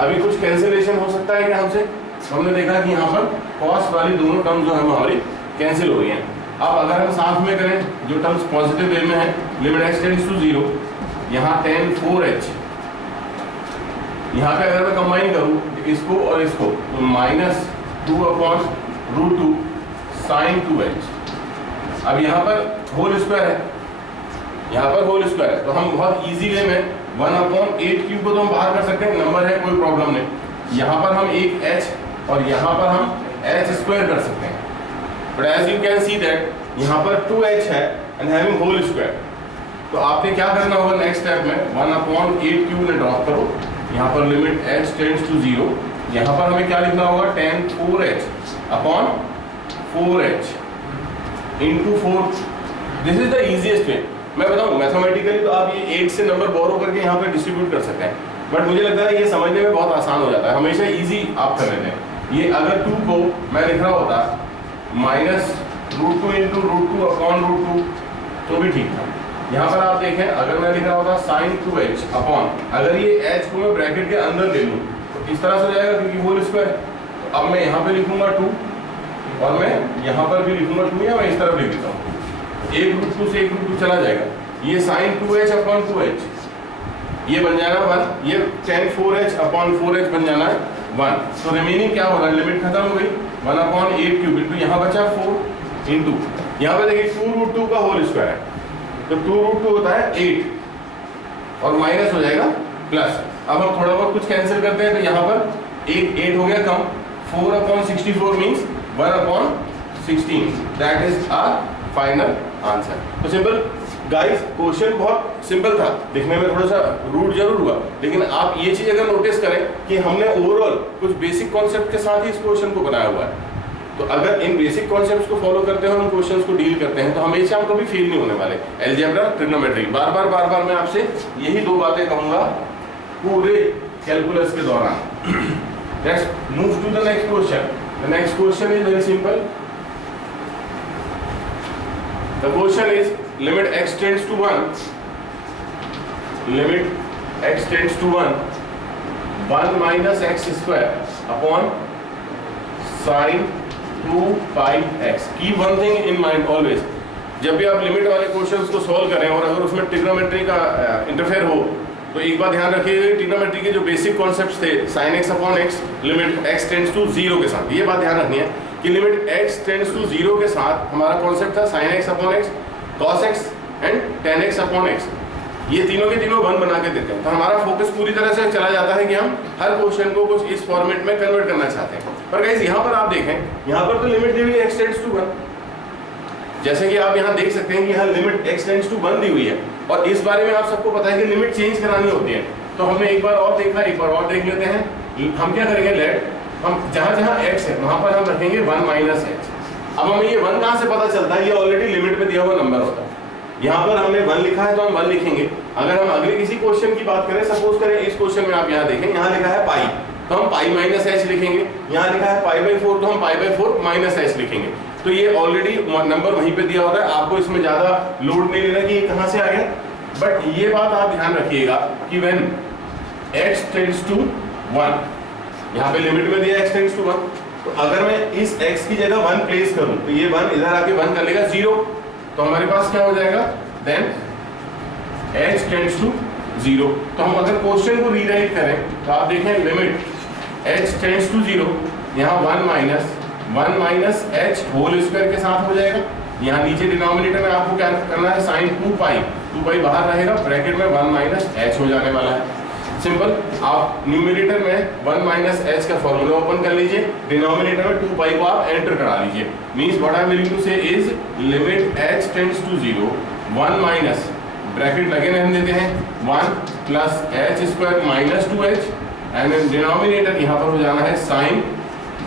अभी कुछ कैंसिलेशन हो सकता है क्या हमसे? हमने देखा कि यहाँ पर cos वाली दोनों टर्म जो है हमारी कैंसिल हो गई हैं। अब अगर हम साथ में करें जो टर्म्स पॉजिटिव वे में है, लिमिट x टेंड्स टू 0, यहाँ tan 4h, यहाँ पे अगर मैं कंबाइन करूँ इसको और इसको तो माइनस 2/√2 sin 2h। अब यहाँ पर होल स्क्वायर है, यहाँ पर होल स्क्वायर है, तो हम बहुत इजी वे में 1/8³ को तो हम बाहर कर सकते हैं, नंबर है कोई प्रॉब्लम नहीं। यहाँ पर हम एक h और यहाँ पर हम h² कर सकते हैं। But as you can see that यहाँ पर 2h है एंड हैविंग होल स्क्वायर। तो आपने क्या करना होगा नेक्स्ट स्टेप में 1/8³ में ड्रॉप करो, यहाँ पर लिमिट h टेंड्स टू 0, यहाँ पर हमें क्या लिखना होगा tan 4h upon 4h into 4। This is the easiest way. मैं बताऊँ मैथमेटिकली तो आप ये 8 से नंबर बोरो करके यहाँ पे डिस्ट्रीब्यूट कर सकते हैं, बट मुझे लगता है ये समझने में बहुत आसान हो जाता है, हमेशा इजी आप कर लेते हैं। ये अगर 2 को मैं लिख रहा होता -√2 इंटू √2 अपॉन √2 तो भी ठीक था। यहाँ पर आप देखें अगर मैं लिख रहा होता sin 2h अपॉन, अगर ये h को मैं ब्रैकेट के अंदर ले लूँ तो इस तरह से हो जाएगा क्योंकि होल स्क्वायर। तो अब मैं यहाँ पे लिखूंगा 2 और मैं यहाँ पर भी लिखूंगा 2, या मैं इस तरफ लिख देता हूँ, 1√2 से 1√2 चला जाएगा। ये sin 2h अपॉन 2h ये बन जाएगा 1, ये tan 4h अपॉन 4h बन जाना है 1। तो रिमेनिंग क्या हो रहा है, लिमिट खत्म हो गई 1/8³ इंटू यहाँ बचा 4 इंटू यहाँ पे देखिए 2√2 का होल स्क्वायर है, तो 2√2 होता है 8 और माइनस हो जाएगा प्लस। अब हम थोड़ा बहुत कुछ कैंसिल करते हैं तो यहाँ पर 8 हो गया कम, 4/64 means 1/16, that is our final answer. तो सिंपल गाइस, क्वेश्चन बहुत सिंपल था, दिखने में थोड़ा सा रूड जरूर हुआ, लेकिन आप ये चीज अगर नोटिस करें कि हमने ओवरऑल कुछ बेसिक कॉन्सेप्ट के साथ ही इस क्वेश्चन को बनाया हुआ है। तो अगर इन बेसिक कॉन्सेप्ट्स को फॉलो करते हैं, हम क्वेश्चंस को डील करते हैं, तो हमेशा हम कभी फेल नहीं होने वाले। अलजेब्रा, ट्रिग्नोमेट्री, बार बार मैं आपसे यही दो बातें कहूंगा पूरे कैलकुलस के दौरान। Let's move to the next question. The next question is very simple. The question is limit x tends to 1, limit x tends to 1 minus x square upon sin 2πx। Keep one thing in mind always, जब भी आप लिमिट वाले क्वेश्चंस को सॉल्व करें और अगर उसमें ट्रिग्नोमेट्री का इंटरफेयर हो तो एक बात ध्यान रखिएगा, ट्रिग्नोमेट्री के जो बेसिक कॉन्सेप्ट्स थे sin x upon x, limit x tends to 0 के साथ, ये बात ध्यान रखनी है कि लिमिट x टेंड्स टू 0 के साथ हमारा कॉन्सेप्ट था sin x upon x, cos x and tan x upon x। ये तीनों के तीनों 1 बना के देते हैं, तो हमारा फोकस पूरी तरह से चला जाता है कि हम हर क्वेश्चन को कुछ इस फॉर्मेट में कन्वर्ट करना चाहते हैं। पर गाइस यहाँ पर आप देखें, यहाँ पर तो लिमिट दी हुई है x टेंड्स टू 1, जैसे कि आप यहाँ देख सकते हैं कि यहाँ लिमिट x टेंड्स टू 1 दी हुई है, और इस बारे में आप सबको पता है कि लिमिट चेंज करानी होती है। तो हमने एक बार और देखा, एक बार और देख लेते हैं। हम क्या करेंगे, लेट हम जहाँ x है वहाँ पर हम रखेंगे 1 माइनस h। अब हमें ये 1 कहाँ से पता चलता है, ये ऑलरेडी लिमिट में दिया हुआ नंबर होता है। यहाँ पर हमने 1 लिखा है तो हम 1 लिखेंगे। अगर हम अगले किसी क्वेश्चन की बात करें, सपोज करें इस क्वेश्चन में आप यहाँ देखें, यहाँ लिखा है पाई, तो हम पाई माइनस एच लिखेंगे। यहाँ लिखा है पाई बाई 4, तो हम पाई बाई 4 माइनस एच लिखेंगे। तो ये ऑलरेडी नंबर वहीं पे दिया होता है, आपको इसमें ज्यादा लोड नहीं लेना कि ये कहाँ से आ गया। बट ये बात आप ध्यान रखिएगा कि व्हेन x टेंड्स टू 1, यहाँ पे लिमिट में दिया x टेंड्स टू 1, तो अगर मैं इस x की जगह 1 प्लेस करूं तो ये 1 इधर आके 1 कर लेगा 0, तो हमारे पास क्या हो जाएगा, देन h टेंड्स टू 0। तो हम अगर क्वेश्चन को रीराइट करें तो आप देखें लिमिट h टेंड्स टू 0, यहाँ 1 माइनस h होल स्क्वायर के साथ हो जाएगा। यहाँ नीचे डिनोमिनेटर में आपको क्या करना है, साइन 2 पाई बाहर रहेगा, ब्रैकेट में 1 माइनस h हो जाने वाला है। सिंपल, आप न्यूमरेटर में 1 माइनस h का फॉर्मूला ओपन कर लीजिए, डिनोमिनेटर में 2 पाई को आप एंटर करा लीजिए। Means what I am willing to say is limit h tends to 0, 1 minus bracket लगे रहने देते हैं 1 plus h square minus 2h, and denominator यहाँ पर हो जाना है साइन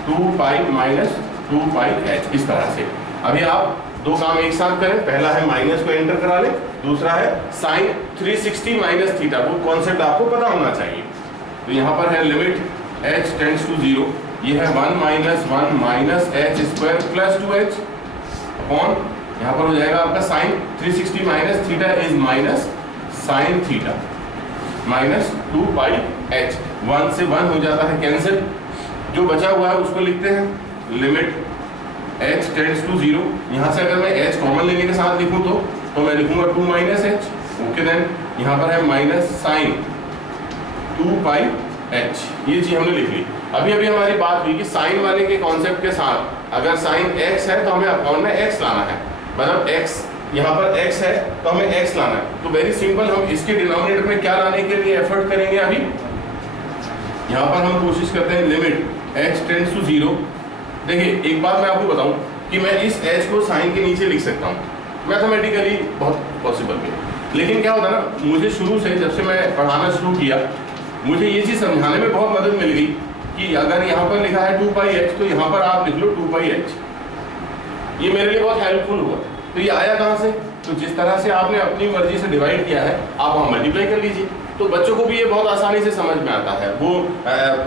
2 पाई माइनस 2 पाई h। इस तरह से अभी आप दो काम एक साथ करें, पहला है माइनस को एंटर करा ले, दूसरा है साइन 360 माइनस थीटा, वो कॉन्सेप्ट आपको पता होना चाहिए। तो यहाँ पर है लिमिट h टेंड्स टू 0, ये है 1 minus h square plus 2h upon, यहाँ पर हो जाएगा आपका sine 360 minus theta is minus sine theta minus 2 pi h। 1 से 1 हो जाता है कैंसिल, जो बचा हुआ है उसको लिखते हैं लिमिट h टेंड्स टू 0। यहाँ से अगर मैं h कॉमन लेने के साथ लिखूँ तो मैं लिखूंगा 2 माइनस h, ओके। देन यहाँ पर है माइनस साइन 2 पाई h, ये चीज हमने लिख ली। अभी हमारी बात हुई कि साइन वाले के कॉन्सेप्ट के साथ अगर साइन x है तो हमें अपॉन में x लाना है, मतलब x यहाँ पर x है तो हमें x लाना है। तो वेरी सिंपल, हम इसके डिनोमिनेटर में क्या लाने के लिए एफर्ट करेंगे। अभी यहाँ पर हम कोशिश करते हैं लिमिट h टेंड्स टू 0। देखिए एक बात मैं आपको बताऊं कि मैं इस h को साइन के नीचे लिख सकता हूँ, मैथमेटिकली बहुत पॉसिबल है। लेकिन क्या होता है ना, मुझे शुरू से जब से मैं पढ़ाना शुरू किया, मुझे ये चीज़ समझाने में बहुत मदद मिल गई कि अगर यहाँ पर लिखा है 2 पाई h तो यहाँ पर आप लिख लो 2 पाई h। ये मेरे लिए बहुत हेल्पफुल हुआ। तो ये आया कहाँ से, तो जिस तरह से आपने अपनी मर्जी से डिवाइड किया है आप वहाँ मल्टीप्लाई कर लीजिए, तो बच्चों को भी ये बहुत आसानी से समझ में आता है, वो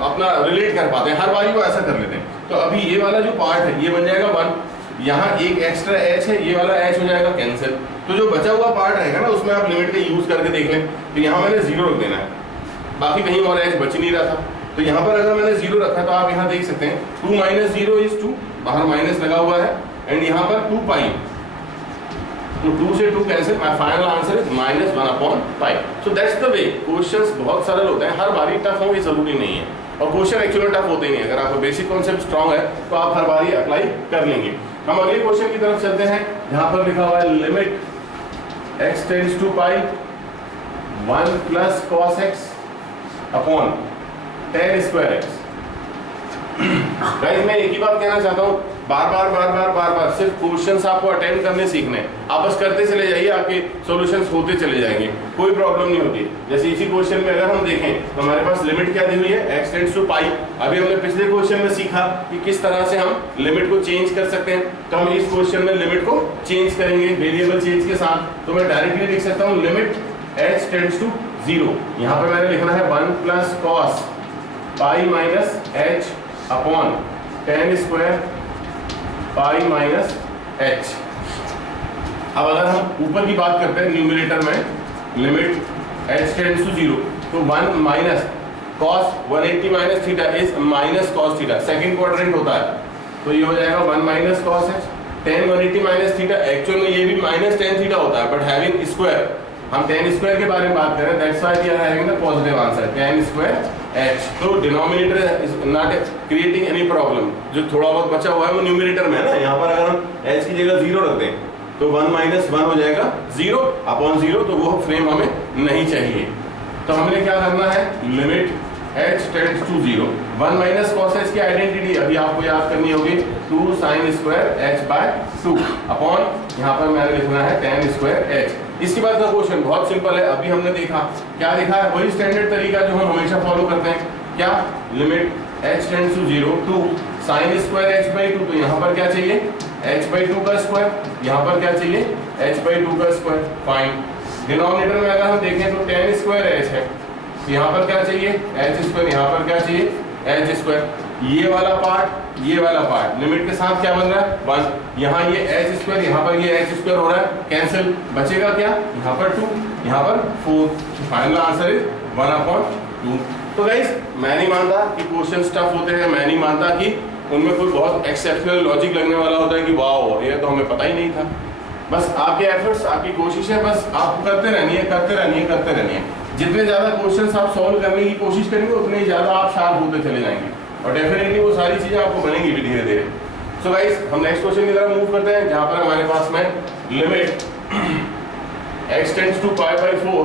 अपना रिलेट कर पाते हैं, हर बारी वो ऐसा कर लेते हैं। तो अभी ये वाला जो पार्ट है ये बन जाएगा 1, यहाँ एक एक्स्ट्रा h है, ये वाला h हो जाएगा कैंसिल। तो जो बचा हुआ पार्ट रहेगा ना उसमें आप लिमिट का यूज करके देख लें। तो यहाँ मैंने 0 रख देना है, बाकी कहीं और h बच नहीं रहा था। तो यहाँ पर अगर मैंने 0 रखा तो आप यहाँ देख सकते हैं 2 माइनस 0 इज 2, बाहर माइनस लगा हुआ है, एंड यहाँ पर 2 पाई, तो 2 से 2 cancel, my final answer is minus 1 upon pi. So that's the way. Questions बहुत सरल होते हैं, हर बारी टफ हो ये जरूरी नहीं है, और क्वेश्चन एक्चुअली टफ होते ही नहीं। अगर आपका बेसिक कॉन्सेप्ट स्ट्रांग है तो आप हर बारी अप्लाई कर लेंगे। हम अगले क्वेश्चन की तरफ चलते हैं। यहाँ पर लिखा हुआ है limit x tends to pi 1 plus cos x upon tan square x। Guys मैं एक ही बात कहना चाहता हूँ, बार बार सिर्फ क्वेश्चंस आपको अटेम्प्ट करने सीखने, आप बस करते चले जाइए, आपके सॉल्यूशंस होते चले जाएंगे, कोई प्रॉब्लम नहीं होती। जैसे इसी क्वेश्चन में अगर हम देखें तो हमारे पास लिमिट क्या दी हुई है, x टेंड्स टू पाई। अभी हमने पिछले क्वेश्चन में सीखा कि किस तरह से हम लिमिट को चेंज कर सकते हैं, तो हम इस क्वेश्चन में लिमिट को चेंज करेंगे वेरिएबल चेंज के साथ। तो मैं डायरेक्टली लिख सकता हूँ लिमिट h टेंड्स टू 0, यहाँ पर मैंने लिखना है 1 plus cos pi minus h upon tan square pi minus h। अब अगर हम ऊपर की बात करते हैं न्यूमरेटर में लिमिट h टेंड्स टू 0, तो 1 minus cos 180 minus theta is minus cos theta, second quadrant होता है, तो ये हो जाएगा 1 minus cos h। tan 180 minus theta actual में ये भी माइनस tan थीटा होता है, बट हैविंग स्क्वायर, हम tan स्क्वायर के बारे में बात कर रहे हैं, that's why we are having the positive answer tan square h। तो denominator is not creating any problem, जो थोड़ा बहुत बचा हुआ है वो न्यूमरेटर में है ना, यहाँ पर अगर हम h की जगह 0 रख दें तो 1 माइनस 1 हो जाएगा 0 अपॉन 0, तो वो फ्रेम हमें नहीं चाहिए। तो हमने क्या करना है, limit h tends to 0, 1 minus cos h की आइडेंटिटी अभी आपको याद करनी होगी 2 sine square h by 2 upon, यहाँ पर मैंने लिखना है tan स्क्वायर h। इसके बाद का क्वेश्चन बहुत सिंपल है, अभी हमने देखा क्या देखा है, वही स्टैंडर्ड तरीका जो हम हमेशा फॉलो करते हैं, क्या limit h tends to 0 2 sine square h by 2, तो यहाँ पर क्या चाहिए h/2 का स्क्वायर, यहाँ पर क्या चाहिए h/2 का स्क्वायर, फाइन। डिनोमिनेटर में अगर हम देखें तो tan स्क्वायर h है, तो यहाँ पर क्या चाहिए h स्क्वायर, यहाँ पर क्या चाहिए h स्क्वायर। ये वाला पार्ट लिमिट के साथ क्या बन रहा है 1, यहाँ ये h स्क्वायर, यहाँ पर ये h स्क्वायर हो रहा है, कैंसिल, बचेगा क्या यहाँ पर 2, यहाँ पर 4, फाइनल आंसर इज 1/2। तो गाइस मैं नहीं मानता कि क्वेश्चन टफ होते हैं, मैं नहीं मानता कि उनमें कोई बहुत एक्सेप्शनल लॉजिक लगने वाला होता है कि वाह ये तो हमें पता ही नहीं था। बस आपके एफर्ट्स, आपकी कोशिशें, बस आप करते रहनी है। जितने ज़्यादा क्वेश्चंस आप सॉल्व करने की कोशिश करेंगे उतने ही ज़्यादा आप शार्प होते चले जाएंगे और डेफिनेटली वो सारी चीज़ें आपको बनेंगी भी धीरे धीरे। सो गाइस हम नेक्स्ट क्वेश्चन की तरफ मूव करते हैं, जहाँ पर हमारे पास में limit x tends to π/4,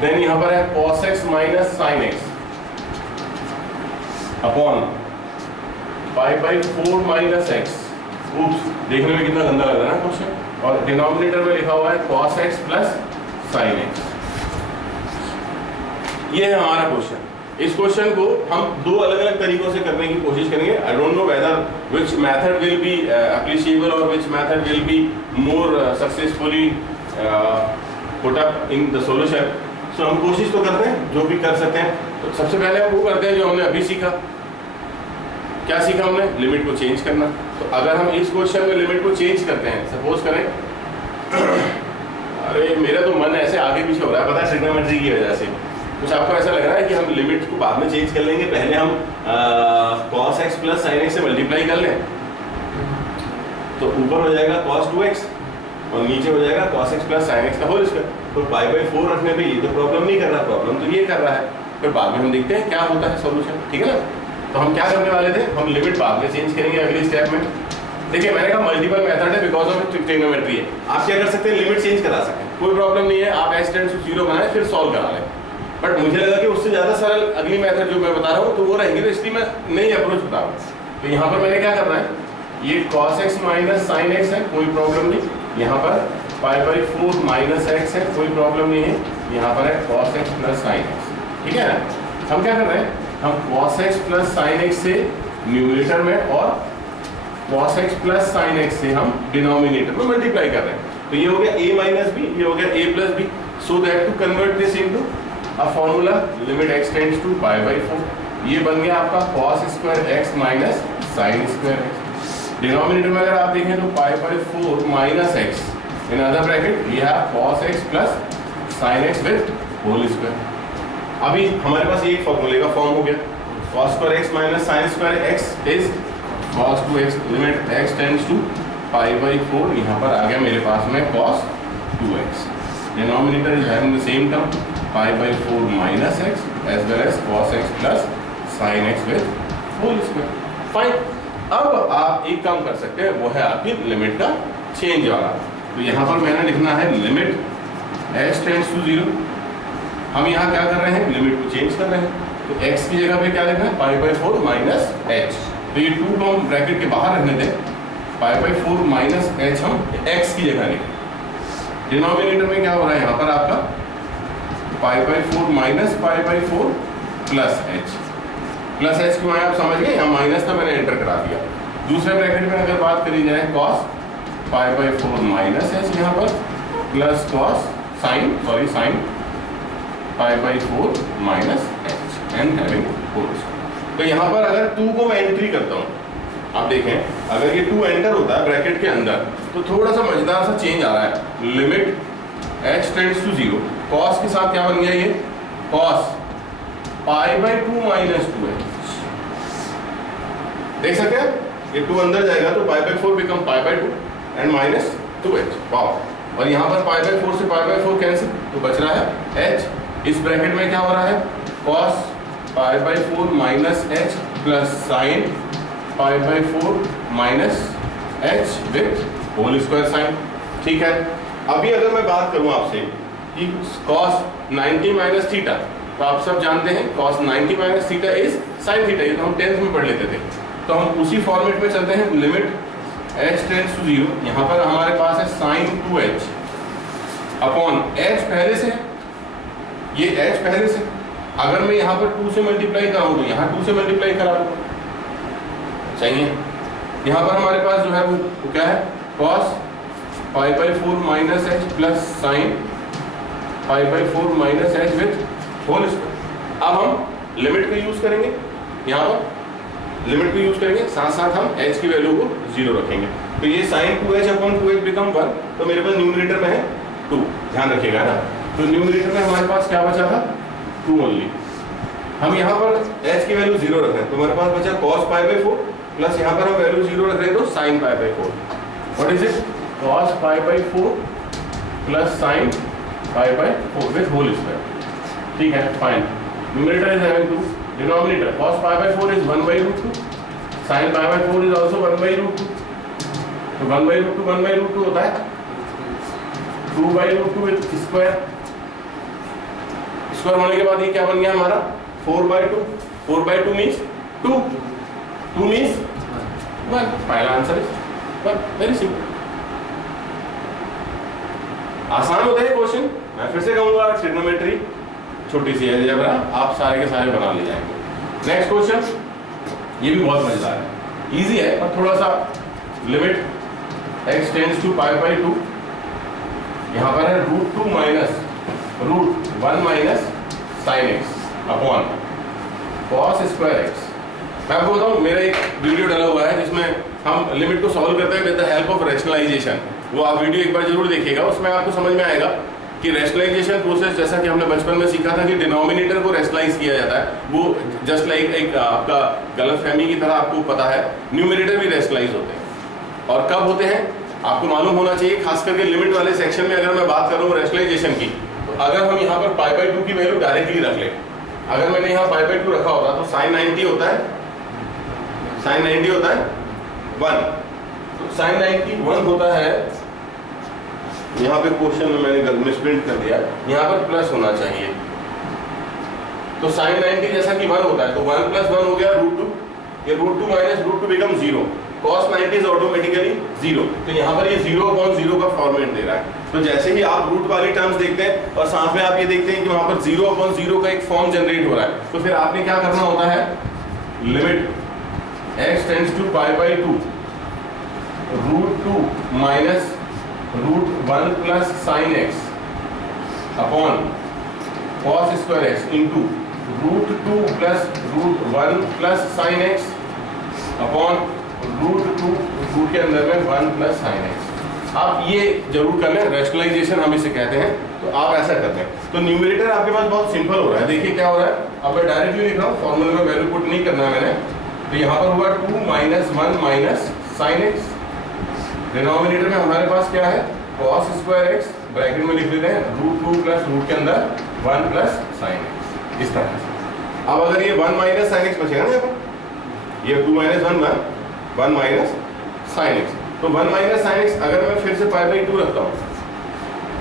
then यहाँ पर है cos x minus sin x upon π/4 minus x। Oops, देखने में कितना गंदा लग रहा है ना क्वेश्चन, और डिनोमिनेटर में लिखा हुआ है cos x plus sin x। ये है हमारा क्वेश्चन। इस क्वेश्चन को हम दो अलग अलग तरीकों से करने की कोशिश करेंगे। I don't know whether which method will be applicable or which method will be more successfully put up in the solution. So हम कोशिश तो करते हैं जो भी कर सकते हैं। तो सबसे पहले हम वो करते हैं जो हमने अभी सीखा। क्या सीखा हमने? लिमिट को चेंज करना। तो अगर हम इस क्वेश्चन में लिमिट को चेंज करते हैं, सपोज करें अरे मेरा तो मन ऐसे आगे पीछे हो रहा है, पता है ट्रिग्नोमेट्री की वजह से। कुछ आपको ऐसा लग रहा है कि हम लिमिट को बाद में चेंज कर लेंगे, पहले हम cos x plus sin x से मल्टीप्लाई कर लें, तो ऊपर हो जाएगा cos 2x और नीचे हो जाएगा cos x plus sin x का होल स्क्वायर। तो π/4 रखने पे ये तो प्रॉब्लम नहीं कर रहा, प्रॉब्लम तो ये कर रहा है। फिर बाद में हम देखते हैं क्या होता है सॉल्यूशन, ठीक है ना। तो हम क्या करने वाले थे, हम लिमिट बाद में चेंज करेंगे अगले स्टेप में। देखिए मैंने कहा मल्टीपल मेथड है बिकॉज ऑफ ट्रिग्नोमेट्री है। आप क्या कर सकते हैं, लिमिट चेंज करा सकते हैं, कोई प्रॉब्लम नहीं है। आप x टेंड्स टू 0 बनाए फिर सॉल्व करा लें। बट मुझे लगा कि उससे ज़्यादा सरल अगली मेथड जो मैं बता रहा हूँ तो वो रहेगी, तो इसलिए मैं नई अप्रोच बता रहा हूँ। तो यहाँ पर मैंने क्या करना है, ये cos x minus sin x है, कोई प्रॉब्लम नहीं। यहाँ पर π/4 माइनस x है, कोई प्रॉब्लम नहीं है। यहाँ पर है cos x plus sin x, ठीक है ना। हम क्या कर रहे हैं, हम cos x plus sin x से न्यूमरेटर में और cos x plus sin x से हम डिनोमिनेटर में मल्टीप्लाई कर रहे हैं। तो ये हो गया a माइनस b, ये हो गया a plus b। So that to convert this into a formula limit x tends to π/4, ये बन गया आपका cos square x minus sin square x। Denominator में अगर आप देखें तो π/4 minus x, in other bracket we have cos x plus sin x with whole square. अभी हमारे पास एक फॉर्मूले का फॉर्म हो गया, cos square x minus sin square x is cos 2x, limit x tends to π/4, यहाँ पर आ गया मेरे पास में cos 2x। Denominator is having the same term π/4 minus x as well as cos x plus sin x with whole square. Fine. अब आप एक काम कर सकते हैं, वो है आपकी लिमिट का चेंज वाला। तो यहाँ पर मैंने लिखना है लिमिट x टेंड्स टू 0। हम यहाँ क्या कर रहे हैं, लिमिट को चेंज कर रहे हैं। तो x की जगह पे क्या लिखना है, π/4 माइनस h। तो ये 2 को हम ब्रैकेट के बाहर रखने दें, π/4 माइनस h हम x की जगह लिखें। डिनोमिनेटर में क्या हो रहा है, यहाँ पर आपका π/4 minus π/4 plus h। Plus h क्यों आया आप समझ गए, यहाँ माइनस था मैंने एंटर करा दिया। दूसरे ब्रैकेट में अगर बात करी जाए cos π/4 माइनस h यहाँ पर plus cos sin π/4 minus h and having whole square. तो यहाँ पर अगर 2 को मैं एंट्री करता हूँ, आप देखें अगर ये 2 एंटर होता है ब्रैकेट के अंदर तो थोड़ा सा मजेदार सा चेंज आ रहा है। Limit h tends to 0, cos के साथ क्या बन गया, ये cos π/2 माइनस 2h। देख सकते हैं ये 2 अंदर जाएगा तो π/4 become π/2 and minus 2h। Wow. और यहाँ पर π/4 से π/4 कैंसिल, तो बच रहा है h। इस ब्रैकेट में क्या हो रहा है, cos π/4 minus h plus sin π/4 minus h with whole square sine. ठीक है। अभी अगर मैं बात करूं आपसे कि cos 90 माइनस थीटा, तो आप सब जानते हैं cos 90 minus theta is sin theta, ये तो हम 10th में पढ़ लेते थे। तो हम उसी फॉर्मेट में चलते हैं। लिमिट h टेंड्स टू 0, यहाँ पर हमारे पास है sin 2h अपॉन h पहले से, ये h पहले से। अगर मैं यहाँ पर 2 से मल्टीप्लाई कराऊँ तो यहाँ 2 से मल्टीप्लाई करा दूँ, चाहिए। यहाँ पर हमारे पास जो है वो क्या है, cos π/4 minus H plus sine π/4 minus H with whole square. अब हम लिमिट को यूज करेंगे, यहाँ पर लिमिट को यूज करेंगे, साथ साथ हम h की वैल्यू को 0 रखेंगे। तो ये sin 2h/2h बिकम 1, तो मेरे पास न्यूमरेटर में है 2, ध्यान रखिएगा ना। तो न्यूमरेटर में हमारे पास क्या बचा था, 2 ओनली। हम यहाँ पर h की वैल्यू 0 रख रहे हैं, तो हमारे पास बचा cos π/4 प्लस यहाँ पर हम वैल्यू 0 रख रहे हैं तो sin π/4। What is it, cos π/4 plus sin π/4 with whole square. ठीक है, fine. Numerator is having 2, denominator cos π/4 is 1/√2, sin π/4 is also 1/√2। तो 1/√2 1/√2 होता है 2/√2 विथ स्क्वायर। स्क्वायर होने के बाद ये क्या बन गया हमारा 4/2। 4/2 मींस 2, 2 मींस 1। पहला आंसर इज 1। वेरी सिंपल, आसान होता है क्वेश्चन। मैं फिर से कहूंगा, ट्रिग्नोमेट्री छोटी सी अलजेब्रा आप सारे के सारे बना ले जाएंगे। नेक्स्ट क्वेश्चन, ये भी बहुत मजेदार है, इजी है पर थोड़ा सा लिमिट x टेंड्स टू π/2, यहाँ पर है √2 minus √1 minus sin x upon cos square x। मैं आपको बताऊँ, मेरा एक वीडियो डला हुआ है जिसमें हम लिमिट को सॉल्व करते हैं with the help of rationalisation. वो आप वीडियो एक बार जरूर देखिएगा, उसमें आपको समझ में आएगा कि रैशनलाइजेशन प्रोसेस, जैसा कि हमने बचपन में सीखा था कि डिनोमिनेटर को रैशनलाइज किया जाता है, वो जस्ट लाइक एक आपका गलतफहमी की तरह आपको पता है न्यूमरेटर भी रैशनलाइज होते हैं। और कब होते हैं आपको मालूम होना चाहिए, खास करके लिमिट वाले सेक्शन में अगर मैं बात कर रहा हूँ रैशनलाइजेशन की, तो अगर हम यहाँ पर π/2 की वैल्यू डायरेक्टली रख लें, अगर मैंने यहाँ π/2 रखा होता तो sin 90 होता है, sin 90 होता है 1, तो sin 90 1 होता है। यहाँ पे क्वेश्चन में मैंने मिसप्रिंट कर दिया, यहाँ पर प्लस होना चाहिए। तो sin 90 जैसा कि 1 होता है तो 1 + 1 हो गया √2, ये √2 minus √2 become 0, cos 90 is automatically 0। तो यहाँ पर ये 0/0 का फॉर्मेट दे रहा है। तो जैसे ही आप रूट वाली टर्म्स देखते हैं और साथ में आप ये देखते हैं कि वहां पर 0/0 का एक फॉर्म जनरेट हो रहा है, तो फिर आपने क्या करना होता है, limit x tends to π/2 √2 minus √1 plus sin x upon cos square x into √2 plus √1 plus sin x upon √2 root के अंदर में 1 प्लस sin x। आप ये जरूर कर लें, रैशनलाइजेशन हम इसे कहते हैं, तो आप ऐसा करते हैं। तो न्यूमरेटर आपके पास बहुत सिंपल हो रहा है, देखिए क्या हो रहा है। अब मैं डायरेक्टली लिख रहा हूँ, फॉर्मूले में वैल्यू पुट नहीं करना है मैंने, तो यहाँ पर हुआ 2 minus 1 minus sin x। Denominator में हमारे पास क्या है, cos स्क्वायर x, ब्रैकेट में लिख लेते हैं √2 प्लस रूट के अंदर 1 प्लस sin x, इस तरह से। अब अगर ये 1 माइनस sin x बचेगा ना, ये 2 माइनस 1 माइनस sin x, तो 1 माइनस sin x अगर मैं फिर से π/2 रखता हूँ,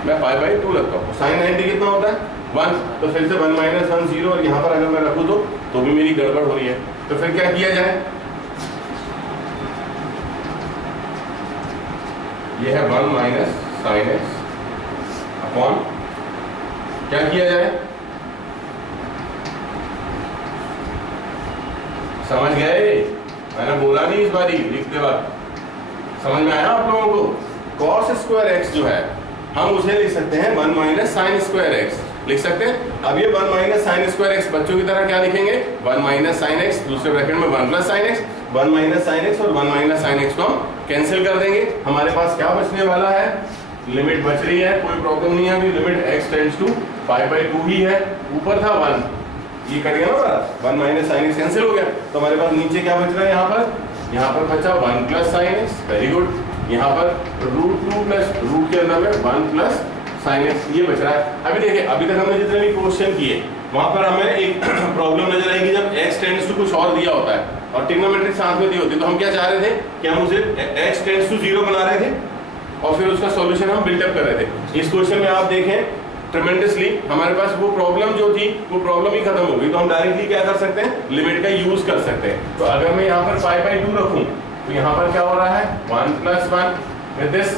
मैं π/2 रखता हूँ, sin 90 कितना होता है 1, तो फिर से 1 माइनस 1 0, और यहाँ पर अगर मैं रखूँ तो भी मेरी गड़बड़ हो रही है। तो फिर क्या किया जाए, ये है 1 माइनस sin x अपॉन क्या किया जाए, समझ गए, मैंने बोला नहीं इस बारी लिखते वक्त, समझ में आया आप लोगों को। cos स्क्वायर x जो है हम उसे लिख सकते हैं 1 माइनस sin स्क्वायर x, लिख सकते हैं। अब ये 1 माइनस sin स्क्वायर x बच्चों की तरह क्या लिखेंगे, 1 माइनस sin x, दूसरे ब्रैकेट में 1 plus sin x, 1 minus sin x और 1 माइनस sin x को हम कैंसिल कर देंगे। हमारे पास क्या बचने वाला है, लिमिट बच रही है, कोई प्रॉब्लम नहीं है। अभी लिमिट x टेंड्स टू π/2 ही है, ऊपर था 1, ये कट गया ना, 1 माइनस sin x कैंसिल हो गया, तो हमारे पास नीचे क्या बच रहा है, यहाँ पर बचा 1 plus sin x, very good. यहाँ पर √2 प्लस रूट के अंदर में 1 प्लस sin x, ये बच रहा है। अभी देखिए, अभी तक हमने जितने भी क्वेश्चन किए वहां पर हमें एक प्रॉब्लम नजर आएगी जब x टेंड्स टू कुछ और दिया होता है और ट्रिग्नोमेट्री साथ में दी होती है, तो हम क्या चाह रहे थे कि हम उसे x टेंड्स टू 0 बना रहे थे और फिर उसका सॉल्यूशन हम बिल्डअप कर रहे थे। इस क्वेश्चन में आप देखें ट्रेमेंडसली हमारे पास वो प्रॉब्लम जो थी वो प्रॉब्लम ही खत्म हो गई, तो हम डायरेक्टली क्या कर सकते हैं, लिमिट का यूज कर सकते हैं। तो अगर मैं यहाँ पर π/2 रखूं तो यहाँ पर क्या हो रहा है, 1 प्लस 1 विद दिस,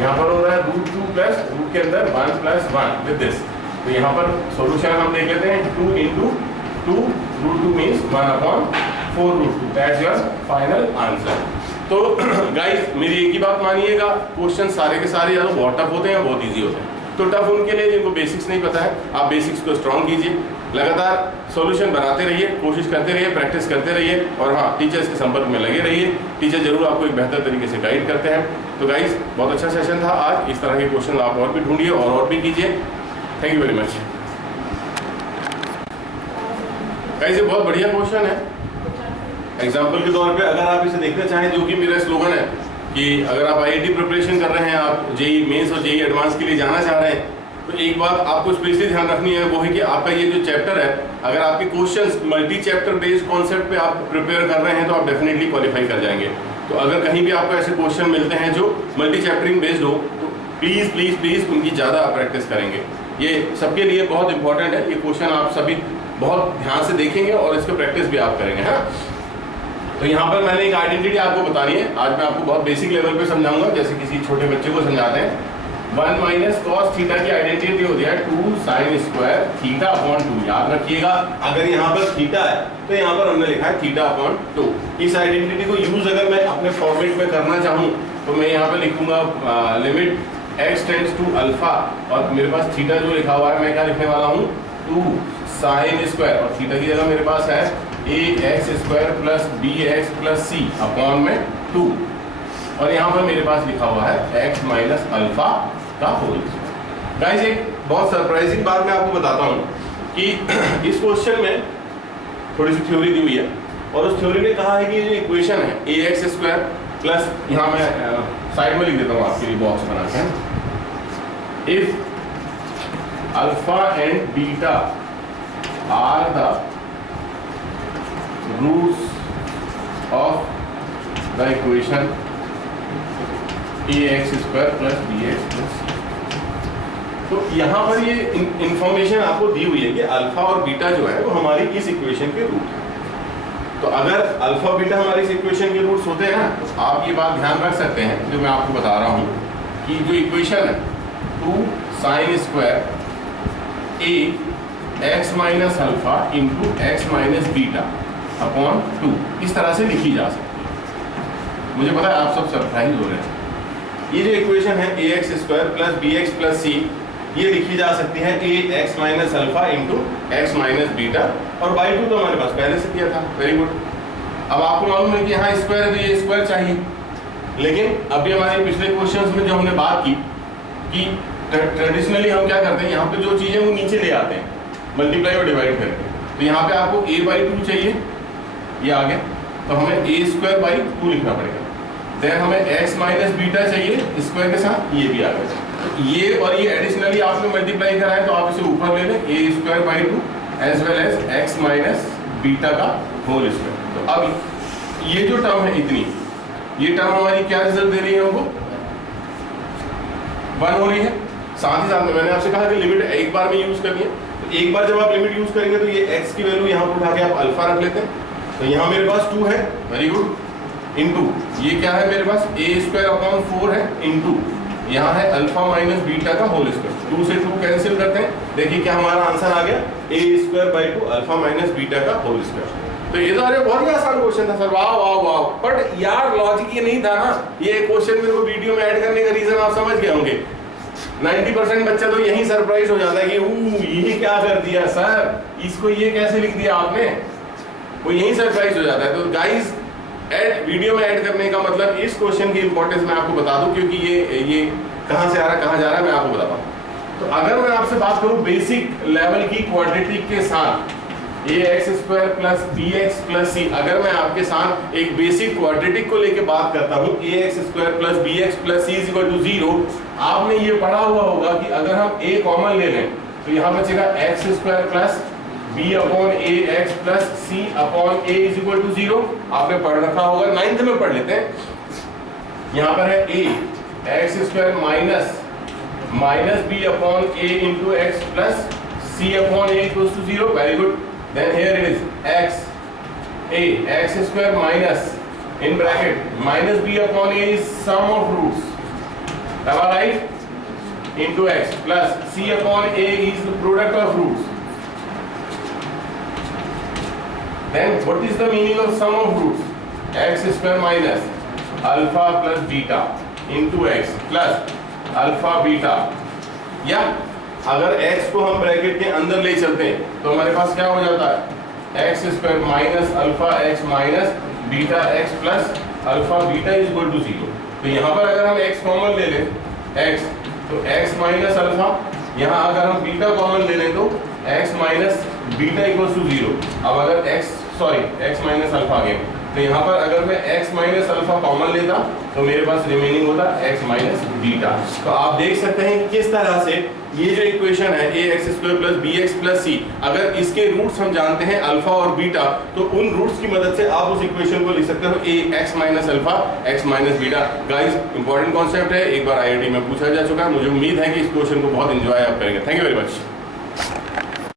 यहाँ पर हो रहा है √2 प्लस रूट के अंदर 1 प्लस 1 विद दिस। तो यहाँ पर सॉल्यूशन हम देख लेते हैं, 2 into 2 √2 means 1/4 √2, that's your final answer. तो गाइस मेरी एक ही बात मानिएगा, क्वेश्चन सारे के सारे या तो बहुत टफ होते हैं या बहुत इजी होते हैं। तो टफ उनके लिए जिनको बेसिक्स नहीं पता है, आप बेसिक्स को स्ट्रॉन्ग कीजिए, लगातार सॉल्यूशन बनाते रहिए, कोशिश करते रहिए, प्रैक्टिस करते रहिए, और हाँ टीचर्स के संपर्क में लगे रहिए। टीचर जरूर आपको एक बेहतर तरीके से गाइड करते हैं। तो गाइस बहुत अच्छा सेशन था आज, इस तरह के क्वेश्चन आप और भी ढूंढिए और भी कीजिए। Thank you very much. Guys ये बहुत बढ़िया क्वेश्चन है। एग्जाम्पल के तौर पे अगर आप इसे देखना चाहें, जो कि मेरा स्लोगन है कि अगर आप आईआईटी प्रिपरेशन कर रहे हैं, आप जेई मेंस और जेई एडवांस के लिए जाना चाह रहे हैं, तो एक बात आपको स्पेशली ध्यान रखनी है, वो है कि आपका ये जो चैप्टर है, अगर आपके questions multi chapter based concept पे आप प्रिपेयर कर रहे हैं तो आप डेफिनेटली क्वालिफाई कर जाएंगे। तो अगर कहीं भी आपको ऐसे क्वेश्चन मिलते हैं जो मल्टी चैप्टरिंग बेस्ड हो, तो प्लीज़ प्लीज़ प्लीज़ उनकी ज़्यादा आप प्रैक्टिस करेंगे। ये सबके लिए बहुत इंपॉर्टेंट है। ये क्वेश्चन आप सभी बहुत ध्यान से देखेंगे और इसको प्रैक्टिस भी आप करेंगे। हाँ, तो यहाँ पर मैंने एक आइडेंटिटी आपको बतानी है। आज मैं आपको बहुत बेसिक लेवल पे समझाऊंगा, जैसे किसी छोटे बच्चे को समझाते हैं। 1 माइनस कॉस थीटा की आइडेंटिटी होती है 2 साइन स्क्वायर थीटा अपॉन 2। याद रखिएगा, अगर यहाँ पर थीटा है तो यहाँ पर हमने लिखा है थीटा अपॉन 2। इस आइडेंटिटी को यूज अगर मैं अपने फॉर्मेट में करना चाहूँ तो मैं यहाँ पर लिखूंगा limit x tends to alpha, और मेरे पास थीटा जो लिखा हुआ है मैं क्या लिखने वाला हूँ 2 साइन स्क्वायर, और थीटा की जगह मेरे पास है ax square plus bx plus c upon में 2, और यहाँ पर मेरे पास लिखा हुआ है x माइनस अल्फा का होल स्क्वायर। गाइस एक बहुत सरप्राइजिंग बात मैं आपको बताता हूँ कि इस क्वेश्चन में थोड़ी सी थ्योरी दी हुई है, और उस थ्योरी ने कहा है कि ये जो इक्वेशन है ax स्क्वायर प्लस, यहाँ मैं साइड में लिख देता हूँ आपके लिए बॉक्स बना के, if alpha and beta are the roots of the equation ax square plus bx plus c। तो यहाँ पर ये इंफॉर्मेशन आपको दी हुई है कि अल्फा और बीटा जो है वो हमारी इस इक्वेशन के रूट है। तो अगर अल्फा बीटा हमारी इस इक्वेशन के रूट्स होते हैं ना, तो आप ये बात ध्यान रख सकते हैं जो मैं आपको बता रहा हूँ कि जो इक्वेशन है 2 sine square a x minus alpha into x minus beta upon 2 इस तरह से लिखी जा सकती है। मुझे पता है आप सब सरप्राइज हो रहे हैं। ये जो इक्वेशन है ax square plus bx plus c, ये लिखी जा सकती है ax minus alpha into x minus beta, और बाई 2 तो हमारे पास पहले से किया था। Very good. अब आपको मालूम है कि यहाँ स्क्वायर है तो ये स्क्वायर चाहिए, लेकिन अभी हमारे पिछले क्वेश्चंस में जो हमने बात की कि ट्रेडिशनली हम क्या करते हैं, यहाँ पे जो चीज़ें वो नीचे ले आते हैं मल्टीप्लाई और डिवाइड करके। तो यहाँ पे आपको a बाई 2 चाहिए, ये आ गया, तो हमें a स्क्वायर बाई 2 लिखना पड़ेगा। देन हमें x माइनस बीटा चाहिए स्क्वायर के साथ, ये भी आ गया। तो ये और ये एडिशनली आपने मल्टीप्लाई करा है तो आप इसे ऊपर ले लें, a square by 2 as well as x minus beta का होल स्क्वायर। तो अब ये जो टर्म है इतनी, ये टर्म हमारी क्या रिजल्ट दे रही है हमको 1 हो रही है। साथ ही साथ में मैंने आपसे कहा कि लिमिट एक बार में यूज करनी है, तो एक बार जब आप लिमिट यूज करेंगे तो ये x की वैल्यू यहाँ पर उठा के आप अल्फा रख लेते हैं। तो यहाँ मेरे पास 2 है, वेरी गुड, इनटू ये क्या है मेरे पास a स्क्वायर अपॉन 4 है, इनटू यहाँ है अल्फा माइनस बीटा का होल स्क्वायर। 2 से 2 कैंसिल करते हैं, देखिए क्या हमारा आंसर आ गया a square by 2 alpha minus beta का होल स्क्वायर। तो ये तो अरे बहुत ही आसान क्वेश्चन था सर, वाह वाह वाह, बट यार लॉजिक ये नहीं था ना। ये क्वेश्चन मेरे को वीडियो में ऐड करने का रीजन आप समझ गए होंगे। 90% बच्चा तो यही सरप्राइज हो जाता है कि ये क्या कर दिया सर, इसको ये कैसे लिख दिया आपने, वो यही सरप्राइज हो जाता है। तो गाइस वीडियो में ऐड करने का मतलब इस क्वेश्चन की इंपॉर्टेंस मैं आपको बता दूं, क्योंकि ये कहां से आ रहा है कहां जा रहा है मैं आपको बताता हूं। तो अगर मैं आपसे बात करूं बेसिक लेवल की क्वाड्रेटिक के साथ ax square plus bx plus c, अगर मैं आपके साथ एक बेसिक क्वाड्रेटिक को लेके बात करता हूं ax square plus bx plus c equal to 0, आपने ये पढ़ा हुआ होगा कि अगर हम a कॉमन ले लें तो यहाँ बचेगा x square plus b upon a x plus c upon a is equal to 0। आपने पढ़ रखा होगा, 9th में पढ़ लेते हैं। यहाँ पर है a x square minus b upon a into x plus c upon a equal to 0। Very good. Then here it is x square minus in bracket minus b upon a is sum of roots, am I right, into x plus c upon a is the product of roots. Then what is the meaning of sum of roots? X square minus alpha plus beta into x plus alpha beta, या अगर x को हम ब्रैकेट के अंदर ले चलते हैं तो हमारे पास क्या हो जाता है x square minus alpha x minus beta x plus alpha beta is equal to 0। तो यहाँ पर अगर हम x कॉमन ले लें x, तो x माइनस अल्फा, यहाँ अगर हम बीटा कॉमन ले लें तो x minus beta equal to 0। अब अगर x माइनस अल्फा आ गया, तो यहाँ पर अगर मैं x माइनस अल्फा कॉमन लेता तो मेरे पास रिमेनिंग होता x माइनस बीटा। तो आप देख सकते हैं किस तरह से ये जो इक्वेशन है A X square plus B X plus C, अगर इसके रूट्स हम जानते हैं अल्फा और बीटा, तो उन रूट्स की मदद से आप उस इक्वेशन को लिख सकते हो A X minus alpha x minus beta. Guys important concept है, एक बार आईआईटी में पूछा जा चुका है। मुझे उम्मीद है कि इस क्वेश्चन को बहुत एंजॉय आप करेंगे। Thank you very much.